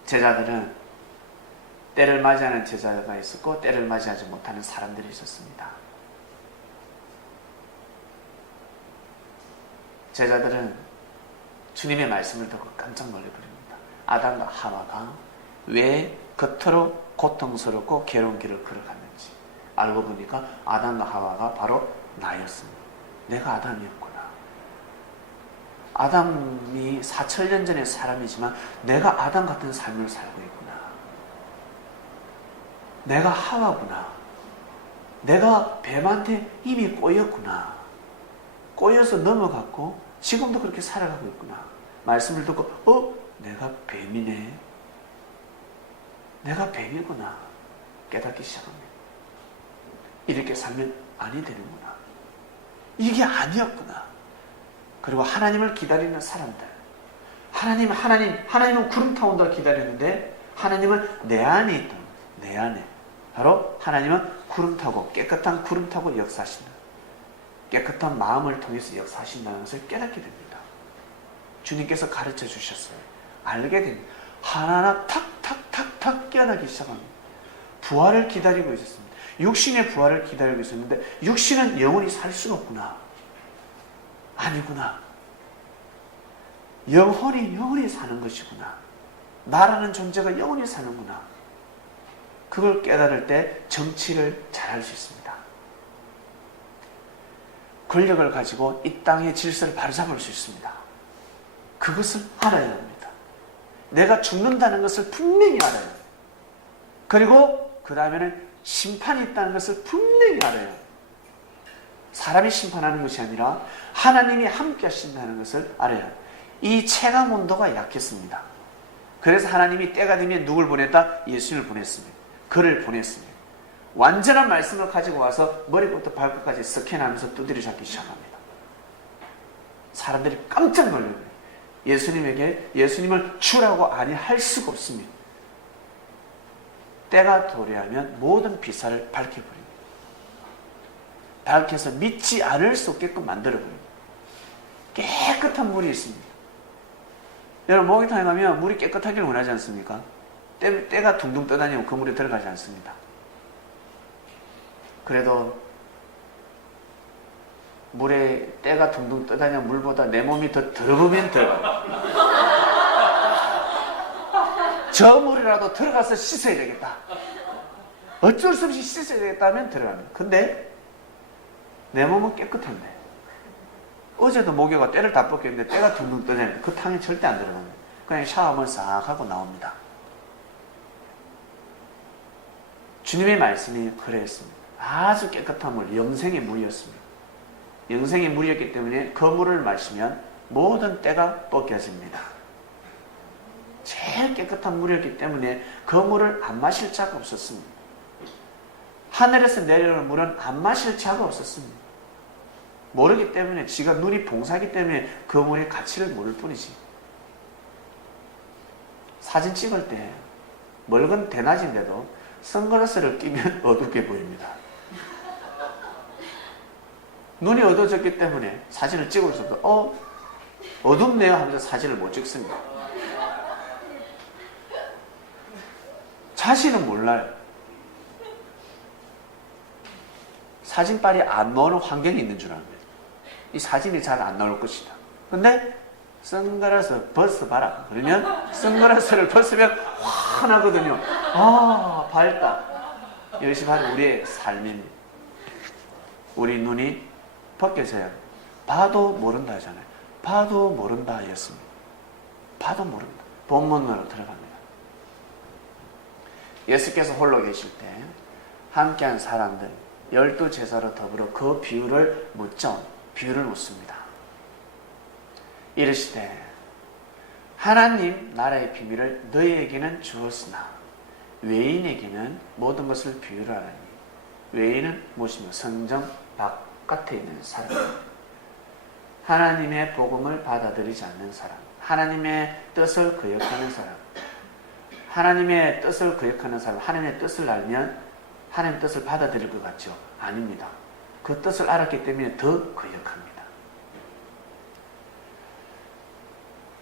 제자들은 때를 맞이하는 제자가 있었고 때를 맞이하지 못하는 사람들이 있었습니다. 제자들은 주님의 말씀을 듣고 깜짝 놀래버립니다. 아담과 하와가 왜 겉으로 고통스럽고 괴로운 길을 걸어갔는지 알고 보니까 아담과 하와가 바로 나였습니다. 내가 아담이었구나. 아담이 4,000년 전의 사람이지만 내가 아담 같은 삶을 살고 있구나. 내가 하와구나. 내가 뱀한테 이미 꼬였구나. 꼬여서 넘어갔고 지금도 그렇게 살아가고 있구나. 말씀을 듣고 내가 뱀이네. 내가 뱀이구나. 깨닫기 시작합니다. 이렇게 살면 아니 되는구나. 이게 아니었구나. 그리고 하나님을 기다리는 사람들. 하나님은 구름 타고 온다고 기다렸는데 하나님은 내 안에 있던 거예요. 내 안에. 바로 하나님은 구름 타고, 깨끗한 구름 타고 역사하신다. 깨끗한 마음을 통해서 역사하신다는 것을 깨닫게 됩니다. 주님께서 가르쳐 주셨어요. 알게 됩니다. 하나하나 탁탁탁탁 깨어나기 시작합니다. 부활을 기다리고 있었습니다. 육신의 부활을 기다리고 있었는데 육신은 영원히 살 수가 없구나. 아니구나. 영혼이 사는 것이구나. 나라는 존재가 영원히 사는구나. 그걸 깨달을 때 정치를 잘할 수 있습니다. 권력을 가지고 이 땅의 질서를 바로잡을 수 있습니다. 그것을 알아야 합니다. 내가 죽는다는 것을 분명히 알아야 합니다. 그리고 그 다음에는 심판이 있다는 것을 분명히 알아야 합니다. 사람이 심판하는 것이 아니라 하나님이 함께 하신다는 것을 알아야 합니다. 이 체감 온도가 약했습니다. 그래서 하나님이 때가 되면 누굴 보냈다? 예수님을 보냈습니다. 그를 보냈습니다. 완전한 말씀을 가지고 와서 머리부터 발끝까지 스캔하면서 두드려 잡기 시작합니다. 사람들이 깜짝 놀라요. 예수님을 주라고 아니할 수가 없습니다. 때가 도래하면 모든 비사를 밝혀버립니다. 밝혀서 믿지 않을 수 없게끔 만들어버립니다. 깨끗한 물이 있습니다. 여러분, 목욕탕에 가면 물이 깨끗하기를 원하지 않습니까? 때가 둥둥 떠다니면 그 물에 들어가지 않습니다. 그래도 물에 때가 둥둥 떠다니는 물보다 내 몸이 더 더러우면 들어가. 저 물이라도 들어가서 씻어야 되겠다. 어쩔 수 없이 씻어야 되겠다 하면 들어갑니다. 근데 내 몸은 깨끗한데 어제도 목욕가 때를 다 뻗겠는데 때가 둥둥 떠다니는데 그 탕에 절대 안 들어갑니다. 그냥 샤워만 싹 하고 나옵니다. 주님의 말씀이 그랬습니다. 아주 깨끗한 물, 영생의 물이었습니다. 영생의 물이었기 때문에 그 물을 마시면 모든 때가 벗겨집니다. 제일 깨끗한 물이었기 때문에 그 물을 안 마실 자가 없었습니다. 하늘에서 내려오는 물은 안 마실 자가 없었습니다. 모르기 때문에 지가 눈이 봉사하기 때문에 그 물의 가치를 모를 뿐이지. 사진 찍을 때 멀건 대낮인데도 선글라스를 끼면 어둡게 보입니다. 눈이 어두워졌기 때문에 사진을 찍을 때도 어둡네요 하면서 사진을 못 찍습니다. 자신은 몰라요. 사진빨이 안 나오는 환경이 있는 줄 압니다. 이 사진이 잘 안 나올 것이다. 근데 선글라스 벗어봐라. 그러면 선글라스를 벗으면 환하거든요. 아, 밝다. 이것이 바로 우리의 삶입니다. 우리 눈이 벗겨져야 봐도 모른다 하잖아요. 봐도 모른다 였습니다. 봐도 모른다. 본문으로 들어갑니다. 예수께서 홀로 계실 때 함께한 사람들 12제자로 더불어 그 비유를 묻습니다. 이르시되 하나님 나라의 비밀을 너희에게는 주었으나 외인에게는 모든 것을 비유를 하라니 외인은 무엇이며 성전 바깥에 있는 사람, 하나님의 복음을 받아들이지 않는 사람, 하나님의 뜻을 거역하는 사람, 하나님의 뜻을 거역하는 사람, 하나님의 뜻을 알면 하나님의 뜻을 받아들일 것 같죠? 아닙니다. 그 뜻을 알았기 때문에 더 거역합니다.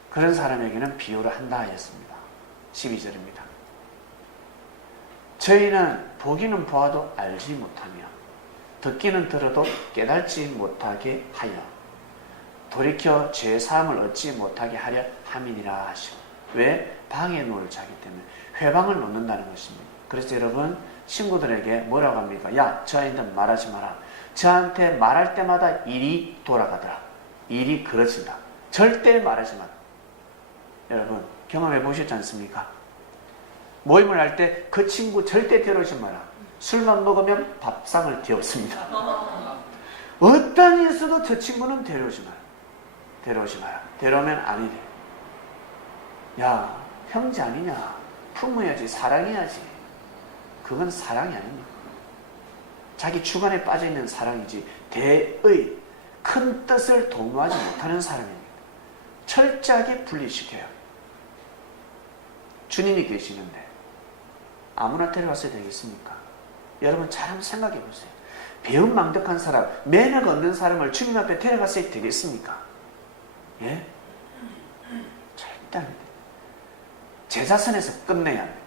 그런 사람에게는 비유를 한다 하였습니다. 12절입니다. 저희는 보기는 보아도 알지 못하며 듣기는 들어도 깨달지 못하게 하여 돌이켜 죄사함을 얻지 못하게 하려 함이니라 하시오. 왜? 방에 놓을 자기 때문에 회방을 놓는다는 것입니다. 그래서 여러분 친구들에게 뭐라고 합니까? 야, 저한테 말하지 마라. 저한테 말할 때마다 일이 돌아가더라. 일이 그러진다. 절대 말하지 마라. 여러분 경험해 보셨지 않습니까? 모임을 할 때 그 친구 절대 데려오지 마라. 술만 먹으면 밥상을 뒤엎습니다. 어떤 일에서도 저 친구는 데려오지 마라. 데려오지 마라. 데려오면 아니래. 야, 형제 아니냐? 품어야지, 사랑해야지. 그건 사랑이 아닙니다. 자기 주관에 빠져있는 사랑이지 대의 큰 뜻을 도모하지 못하는 사람입니다. 철저하게 분리시켜요. 주님이 계시는데 아무나 데려왔어야 되겠습니까? 여러분 잘 한번 생각해 보세요. 배은망덕한 사람, 매너가 없는 사람을 주님 앞에 데려갔어야 되겠습니까? 예? 절대 안 됩니다. 제자선에서 끝내야 합니다.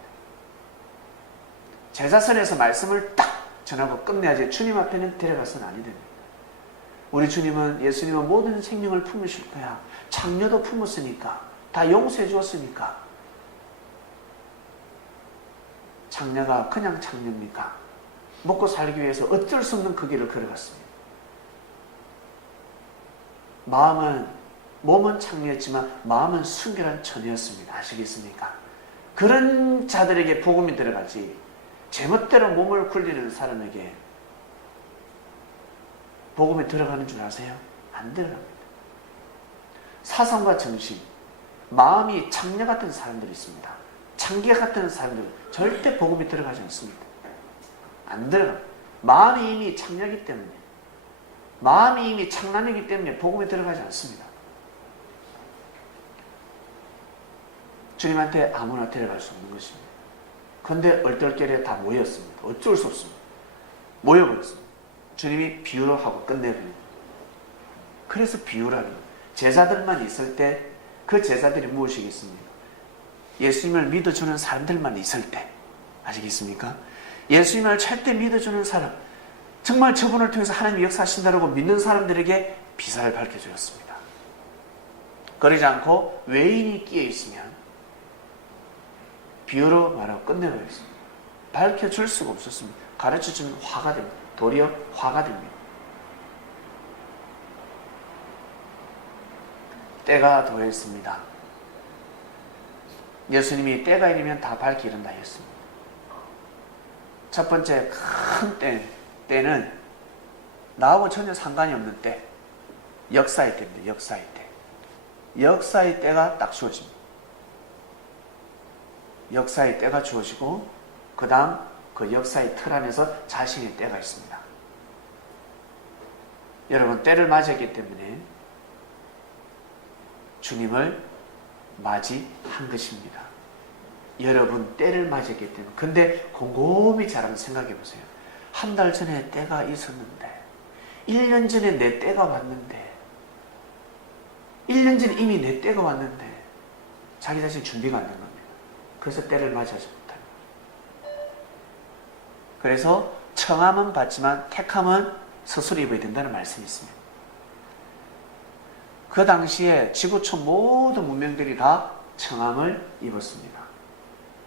제자선에서 말씀을 딱 전하고 끝내야지 주님 앞에는 데려가서는 아니 됩니다. 우리 주님은, 예수님은 모든 생명을 품으실 거야. 창녀도 품었으니까, 다 용서해 주었으니까. 창녀가 그냥 창녀입니까? 먹고 살기 위해서 어쩔 수 없는 그 길을 걸어갔습니다. 몸은 창녀였지만 마음은 순결한 처녀였습니다. 아시겠습니까? 그런 자들에게 복음이 들어가지 제멋대로 몸을 굴리는 사람에게 복음이 들어가는 줄 아세요? 안 들어갑니다. 사상과 정신, 마음이 창녀 같은 사람들이 있습니다. 창기 같은 사람들 절대 복음이 들어가지 않습니다. 안 들어갑니다. 마음이 이미 창녀이기 때문에, 마음이 이미 창남이기 때문에 복음이 들어가지 않습니다. 주님한테 아무나 데려갈 수 없는 것입니다. 그런데 얼떨결에 다 모였습니다. 어쩔 수 없습니다. 모여버렸습니다. 주님이 비유를 하고 끝내버립니다. 그래서 비유라는 제자들만 있을 때 그 제자들이 무엇이겠습니까? 예수님을 믿어주는 사람들만 있을 때, 아시겠습니까? 예수님을 절대 믿어주는 사람, 정말 저분을 통해서 하나님이 역사하신다고 믿는 사람들에게 비사를 밝혀주었습니다. 그러지 않고 외인이 끼어 있으면 비유로 말하고 끝내버렸습니다. 밝혀줄 수가 없었습니다. 가르쳐주면 화가 됩니다. 도리어 화가 됩니다. 때가 도했습니다. 예수님이 때가 이르면 다 밝히 이른다 했습니다. 첫 번째 큰 때는 나하고 전혀 상관이 없는 때, 역사의 때입니다. 역사의 때. 역사의 때가 딱 주어집니다. 역사의 때가 주어지고 그 다음 그 역사의 틀 안에서 자신의 때가 있습니다. 여러분, 때를 맞이했기 때문에 주님을 맞이한 것입니다. 여러분, 때를 맞이했기 때문에. 근데 곰곰이 잘 한번 생각해 보세요. 한 달 전에 때가 있었는데, 1년 전에 내 때가 왔는데, 1년 전에 이미 내 때가 왔는데 자기 자신 준비가 안 된 겁니다. 그래서 때를 맞이하지 못합니다. 그래서 청함은 받지만 택함은 스스로 입어야 된다는 말씀이 있습니다. 그 당시에 지구촌 모든 문명들이 다 청함을 입었습니다.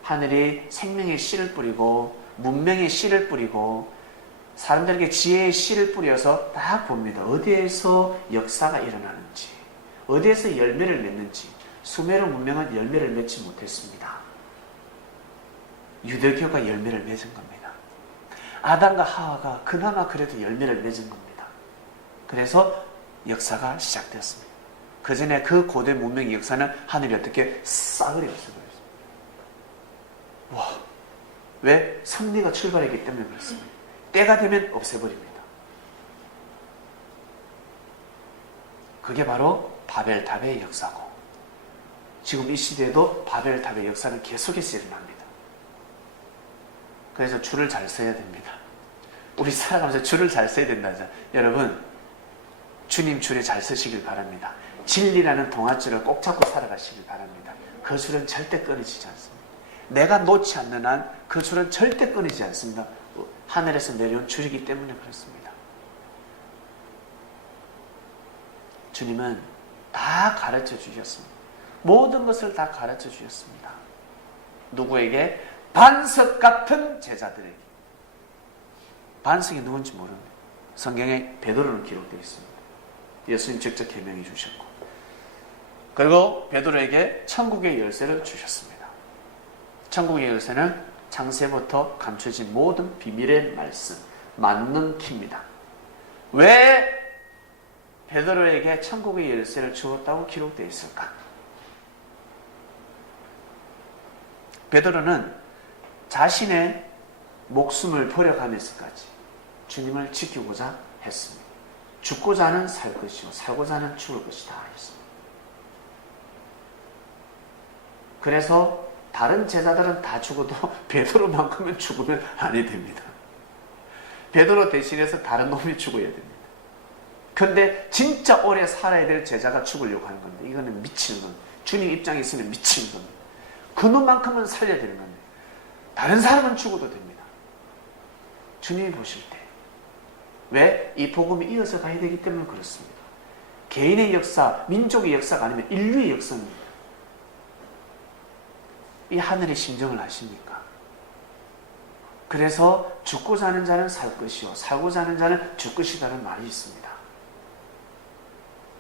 하늘이 생명의 씨를 뿌리고 문명의 씨를 뿌리고 사람들에게 지혜의 씨를 뿌려서 딱 봅니다. 어디에서 역사가 일어나는지, 어디에서 열매를 맺는지. 수메르 문명은 열매를 맺지 못했습니다. 유대교가 열매를 맺은 겁니다. 아담과 하와가 그나마 그래도 열매를 맺은 겁니다. 그래서 역사가 시작되었습니다. 그 전에 그 고대 문명의 역사는 하늘이 어떻게 싸그리 없어버렸습니다. 와, 왜? 섭리가 출발했기 때문에 그렇습니다. 때가 되면 없애버립니다. 그게 바로 바벨탑의 역사고, 지금 이 시대에도 바벨탑의 역사는 계속해서 일어납니다. 그래서 줄을 잘 서야 됩니다. 우리 살아가면서 줄을 잘 서야 된다죠. 여러분, 주님 줄에 잘 서시길 바랍니다. 진리라는 동아줄을 꼭 잡고 살아가시길 바랍니다. 그 줄은 절대 끊어지지 않습니다. 내가 놓지 않는 한 그 줄은 절대 끊이지 않습니다. 하늘에서 내려온 줄이기 때문에 그렇습니다. 주님은 다 가르쳐 주셨습니다. 모든 것을 다 가르쳐 주셨습니다. 누구에게? 반석 같은 제자들에게. 반석이 누군지 모릅니다. 성경에 베드로는 기록되어 있습니다. 예수님 직접 개명해 주셨고, 그리고 베드로에게 천국의 열쇠를 주셨습니다. 천국의 열쇠는 창세부터 감춰진 모든 비밀의 말씀, 만능 키입니다. 왜 베드로에게 천국의 열쇠를 주었다고 기록되어 있을까? 베드로는 자신의 목숨을 버려가면서까지 주님을 지키고자 했습니다. 죽고자 하는 살 것이요 살고자 하는 죽을 것이다 했습니다. 그래서 다른 제자들은 다 죽어도 베드로만큼은 죽으면 아니 됩니다. 베드로 대신해서 다른 놈이 죽어야 됩니다. 근데 진짜 오래 살아야 될 제자가 죽으려고 하는 건데, 이거는 미치는 겁니다. 주님 입장에 있으면 미치는 겁니다. 그 놈만큼은 살려야 되는 겁니다. 다른 사람은 죽어도 됩니다. 주님이 보실 때. 왜? 이 복음이 이어서 가야 되기 때문에 그렇습니다. 개인의 역사, 민족의 역사가 아니면 인류의 역사입니다. 이 하늘의 심정을 아십니까? 그래서 죽고자 하는 자는 살 것이요 살고자 하는 자는 죽 것이다라는 말이 있습니다.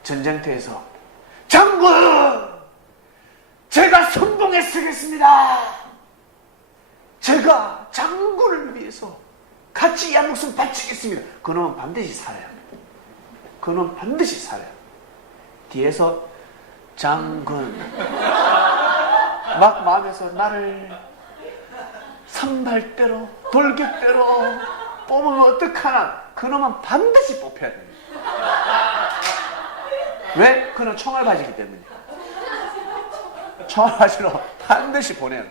전쟁터에서 장군! 제가 선봉에 서겠습니다. 제가 장군을 위해서 같이 양목숨 바치겠습니다. 그놈은 반드시 살아야 합니다. 그놈은 반드시 살아야 합니다. 뒤에서 장군 막 마음에서 나를 선발대로 돌격대로 뽑으면 어떡하나. 그놈은 반드시 뽑혀야 됩니다. 왜? 그는 총알바지이기 때문에. 총알바지로 반드시 보내요.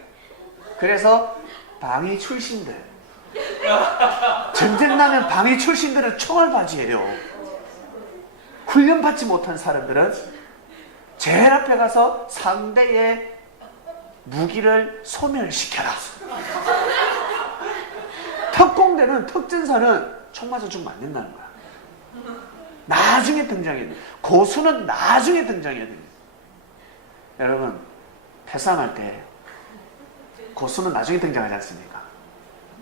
그래서 방위 출신들, 전쟁 나면 방위 출신들은 총알바지예요. 훈련받지 못한 사람들은 제일 앞에 가서 상대의 무기를 소멸시켜라. 특공대는, 특전사는 총 맞아 죽으면 안 된다는 거야. 나중에 등장해야 돼. 고수는 나중에 등장해야 됩니다. 여러분, 패싸움할 때 고수는 나중에 등장하지 않습니까?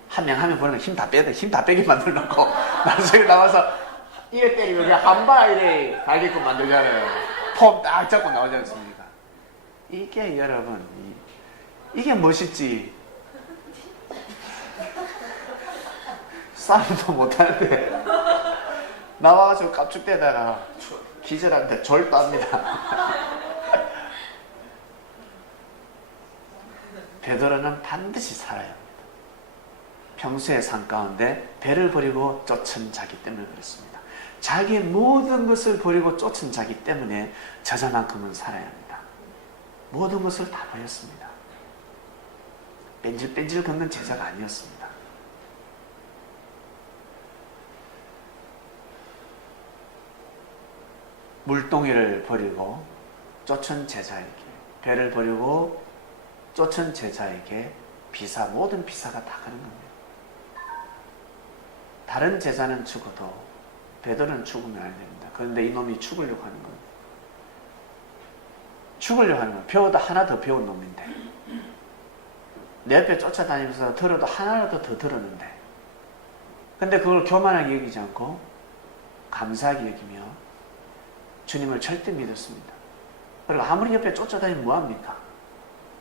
한 명 한 명 보는 거 힘 다 빼야 돼. 힘 다 빼게 만들어놓고 나중에 나와서 이래 때리면 그냥 한바 이래 갈게끔 만들잖아요. 폼 딱 잡고 나오지 않습니까? 이게 여러분, 이게 멋있지. 싸움도 못하는데 나와가지고 깝죽대다가 기절하는데 절도 합니다. 베드로는 반드시 살아야 합니다. 평소의 삶 가운데 배를 버리고 쫓은 자기 때문에 그렇습니다. 자기의 모든 것을 버리고 쫓은 자기 때문에 저자만큼은 살아야 합니다. 모든 것을 다 버렸습니다. 뺀질뺀질 걷는 제자가 아니었습니다. 물동이를 버리고 쫓은 제자에게, 배를 버리고 쫓은 제자에게 모든 비사가 다 가는 겁니다. 다른 제자는 죽어도 베드로는 죽으면 안 됩니다. 그런데 이놈이 죽으려고 하는 겁니다. 죽으려고 하는 거예요. 배워도 하나 더 배운 놈인데, 내 옆에 쫓아다니면서 들어도 하나라도 더 들었는데, 근데 그걸 교만하게 여기지 않고 감사하게 여기며 주님을 절대 믿었습니다. 그리고 아무리 옆에 쫓아다니면 뭐합니까?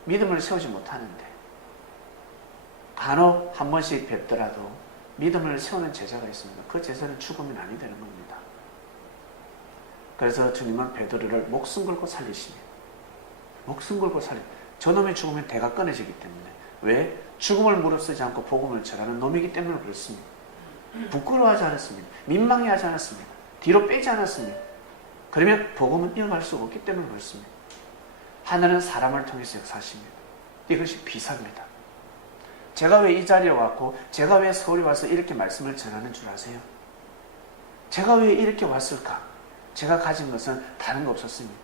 믿음을 세우지 못하는데, 간혹 한 번씩 뵙더라도 믿음을 세우는 제자가 있습니다. 그 제자는 죽으면 아니 되는 겁니다. 그래서 주님은 베드로를 목숨 걸고 살리시며, 목숨 걸고 저놈이 죽으면 대가 끊어지기 때문에. 왜? 죽음을 무릅쓰지 않고 복음을 전하는 놈이기 때문에 그렇습니다. 부끄러워하지 않았습니다. 민망해하지 않았습니다. 뒤로 빼지 않았습니다. 그러면 복음은 이어갈 수가 없기 때문에 그렇습니다. 하나는 사람을 통해서 역사하십니다. 이것이 비사입니다. 제가 왜 이 자리에 왔고, 제가 왜 서울에 와서 이렇게 말씀을 전하는 줄 아세요? 제가 왜 이렇게 왔을까? 제가 가진 것은 다른 거 없었습니다.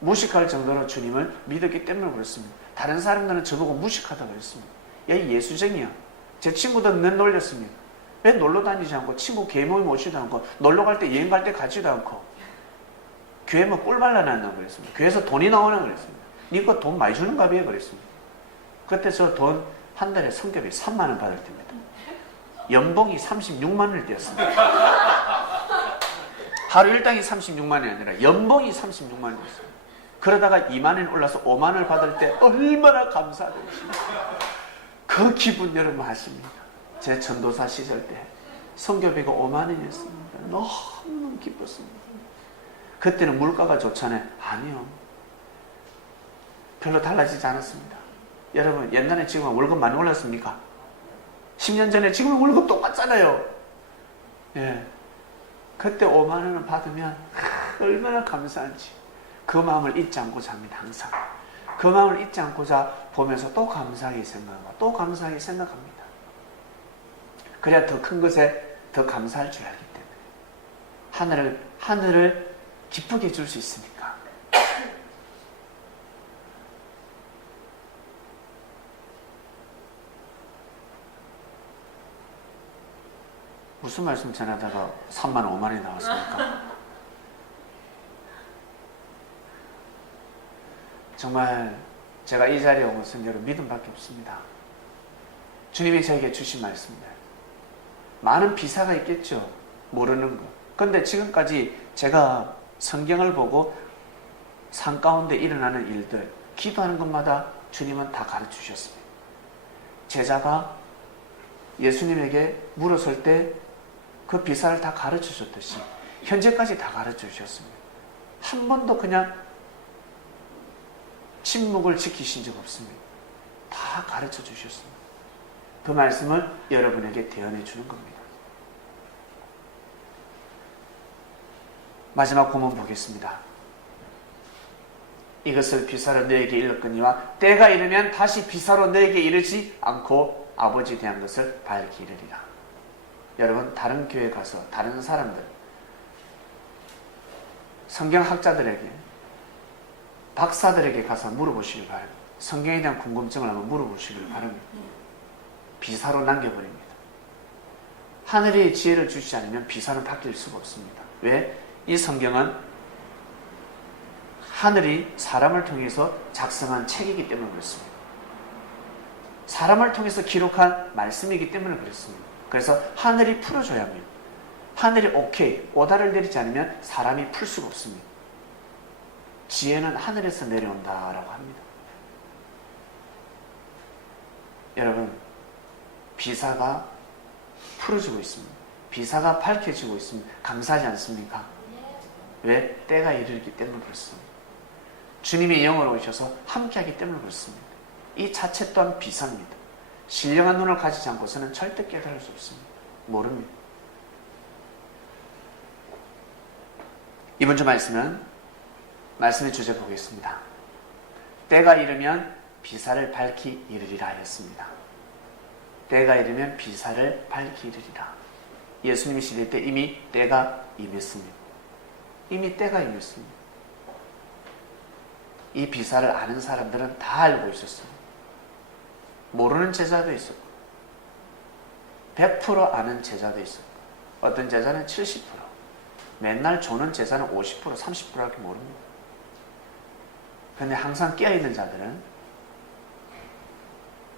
무식할 정도로 주님을 믿었기 때문에 그렇습니다. 다른 사람들은 저보고 무식하다고 했습니다. 야, 이 예수쟁이야. 제 친구들은 내 놀렸습니다. 왜 놀러 다니지 않고, 친구 개모임 오지도 않고, 놀러 갈 때, 여행 갈 때 가지도 않고, 교회 뭐 꿀 발라놨나 그랬습니다. 교회에서 돈이 나오나 그랬습니다. 니가 돈 많이 주는가 봐요 그랬습니다. 그때 저 돈 한 달에 성교비 3만 원 받을 때입니다. 연봉이 36만 원을 띄었습니다. 하루 일당이 36만 원이 아니라 연봉이 36만 원이었습니다. 그러다가 2만 원 올라서 5만 원을 받을 때 얼마나 감사하겠습니까? 그 기분 여러분 아십니까? 제 전도사 시절 때 성교비가 5만 원이었습니다. 너무 기뻤습니다. 그때는 물가가 좋잖아요. 아니요. 별로 달라지지 않았습니다. 여러분, 옛날에 지금 월급 많이 올랐습니까? 10년 전에 지금 월급 똑같잖아요. 예. 그때 5만 원을 받으면 얼마나 감사한지 그 마음을 잊지 않고자 합니다. 항상. 그 마음을 잊지 않고자 보면서 또 감사하게 생각하고 또 감사하게 생각합니다. 그래야 더 큰 것에 더 감사할 줄 알기 때문에 하늘을 기쁘게 해줄 수 있으니까. 무슨 말씀 전하다가 3만 원, 5만 원이 나왔습니까? 정말 제가 이 자리에 온 것은 여러분 믿음밖에 없습니다. 주님이 저에게 주신 말씀입니다. 많은 비사가 있겠죠. 모르는 것. 그런데 지금까지 제가 성경을 보고 삶 가운데 일어나는 일들, 기도하는 것마다 주님은 다 가르쳐 주셨습니다. 제자가 예수님에게 물었을 때 그 비사를 다 가르쳐 줬듯이 현재까지 다 가르쳐 주셨습니다. 한 번도 그냥 침묵을 지키신 적 없습니다. 다 가르쳐 주셨습니다. 그 말씀을 여러분에게 대언해 주는 겁니다. 마지막 구문 보겠습니다. 이것을 비사로 너에게 이르거니와 때가 이르면 다시 비사로 너에게 이르지 않고 아버지에 대한 것을 밝히 이르리라. 여러분, 다른 교회 가서 다른 사람들, 성경학자들에게, 박사들에게 가서 물어보시길 바랍니다. 성경에 대한 궁금증을 한번 물어보시길 바랍니다. 비사로 남겨버립니다. 하늘이 지혜를 주시지 않으면 비사는 바뀔 수가 없습니다. 왜? 이 성경은 하늘이 사람을 통해서 작성한 책이기 때문에 그렇습니다. 사람을 통해서 기록한 말씀이기 때문에 그렇습니다. 그래서 하늘이 풀어줘야 합니다. 하늘이 오케이, 오다를 내리지 않으면 사람이 풀 수가 없습니다. 지혜는 하늘에서 내려온다라고 합니다. 여러분, 비사가 풀어지고 있습니다. 비사가 밝혀지고 있습니다. 감사하지 않습니까? 왜? 때가 이르기 때문에 그렇습니다. 주님이 영으로 오셔서 함께하기 때문에 그렇습니다. 이 자체 또한 비사입니다. 신령한 눈을 가지지 않고서는 절대 깨달을 수 없습니다. 모릅니다. 이번 주 말씀의 주제 보겠습니다. 때가 이르면 비사를 밝히 이르리라 하였습니다. 때가 이르면 비사를 밝히 이르리라. 예수님이 시대 때 이미 때가 임했습니다. 이미 때가 임했습니다. 이 비사를 아는 사람들은 다 알고 있었어요. 모르는 제자도 있었고 100% 아는 제자도 있었고 어떤 제자는 70%, 맨날 조는 제자는 50%, 30%밖에 모릅니다. 그런데 항상 깨어있는 자들은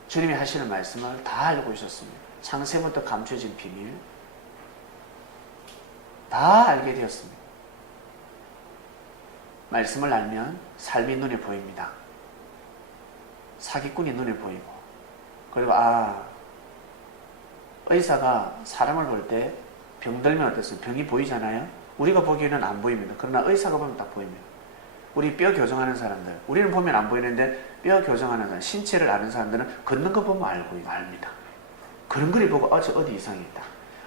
주님이 하시는 말씀을 다 알고 있었습니다. 창세부터 감춰진 비밀 다 알게 되었습니다. 말씀을 알면 삶이 눈에 보입니다. 사기꾼이 눈에 보이고, 그리고 의사가 사람을 볼 때 병들면 어땠어요? 병이 보이잖아요. 우리가 보기에는 안 보입니다. 그러나 의사가 보면 딱 보입니다. 우리 뼈 교정하는 사람들, 우리는 보면 안 보이는데 뼈 교정하는 사람, 신체를 아는 사람들은 걷는 거 보면 압니다. 걸음걸이 보고 어디 이상이 있다.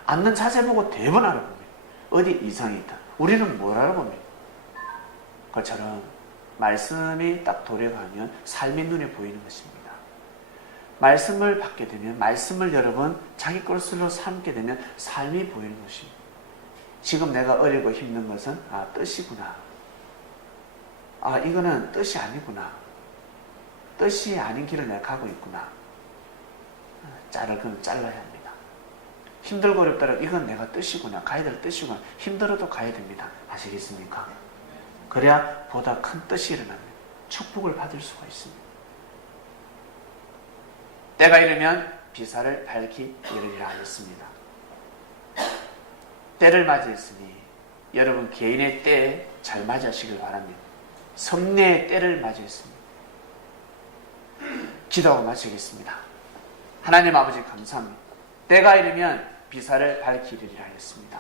앉는 자세 보고 대번 알아봅니다. 어디 이상이 있다. 우리는 뭘 알아봅니까? 그것처럼 말씀이 딱 도래가면 삶이 눈에 보이는 것입니다. 말씀을 받게 되면, 말씀을 여러분 자기 것으로 삼게 되면 삶이 보이는 것입니다. 지금 내가 어리고 힘든 것은 뜻이구나. 이거는 뜻이 아니구나. 뜻이 아닌 길을 내가 가고 있구나. 그건 잘라야 합니다. 힘들고 어렵다면 이건 내가 뜻이구나. 가야 될 뜻이구나. 힘들어도 가야 됩니다. 아시겠습니까? 그래야 보다 큰 뜻이 일어납니다. 축복을 받을 수가 있습니다. 때가 이르면 비사를 밝히 이르리라 하였습니다. 때를 맞이했으니 여러분 개인의 때에 잘 맞이하시길 바랍니다. 섭리의 때를 맞이했습니다. 기도하고 마치겠습니다. 하나님 아버지 감사합니다. 때가 이르면 비사를 밝히 이르리라 하였습니다.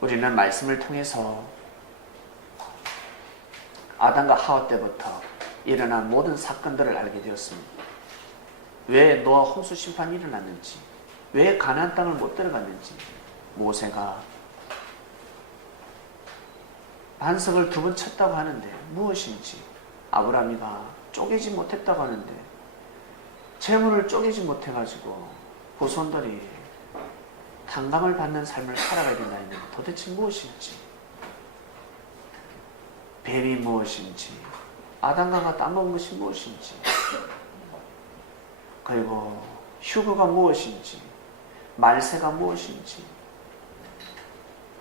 우리는 말씀을 통해서 아담과 하와 때부터 일어난 모든 사건들을 알게 되었습니다. 왜 노아 홍수 심판이 일어났는지, 왜 가나안 땅을 못 들어갔는지, 모세가 반석을 2번 쳤다고 하는데 무엇인지, 아브라함이가 쪼개지 못했다고 하는데 재물을 쪼개지 못해가지고 후손들이 탕감을 받는 삶을 살아가야 된다는 도대체 무엇인지, 뱀이 무엇인지, 아담과가 따먹은 것이 무엇인지, 그리고 휴거가 무엇인지, 말세가 무엇인지,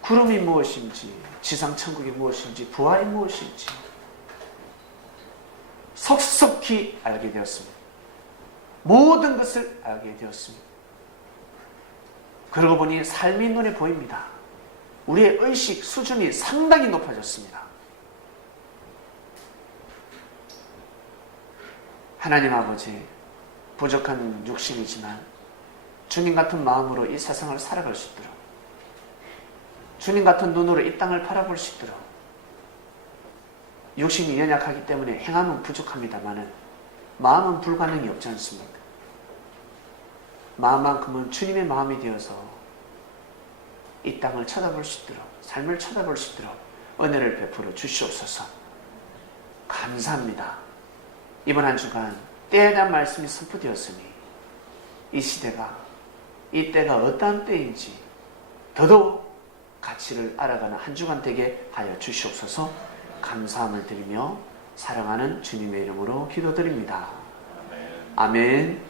구름이 무엇인지, 지상천국이 무엇인지, 부활이 무엇인지 속속히 알게 되었습니다. 모든 것을 알게 되었습니다. 그러고 보니 삶이 눈에 보입니다. 우리의 의식 수준이 상당히 높아졌습니다. 하나님 아버지, 부족한 육신이지만 주님 같은 마음으로 이 세상을 살아갈 수 있도록, 주님 같은 눈으로 이 땅을 바라볼 수 있도록, 육신이 연약하기 때문에 행함은 부족합니다마는 마음은 불가능이 없지 않습니까? 마음만큼은 주님의 마음이 되어서 이 땅을 쳐다볼 수 있도록, 삶을 쳐다볼 수 있도록 은혜를 베풀어 주시옵소서. 감사합니다. 이번 한 주간 때에 대한 말씀이 선포되었으니 이 시대가, 이 때가 어떠한 때인지 더더욱 가치를 알아가는 한 주간 되게 하여 주시옵소서. 감사함을 드리며 사랑하는 주님의 이름으로 기도드립니다. 아멘.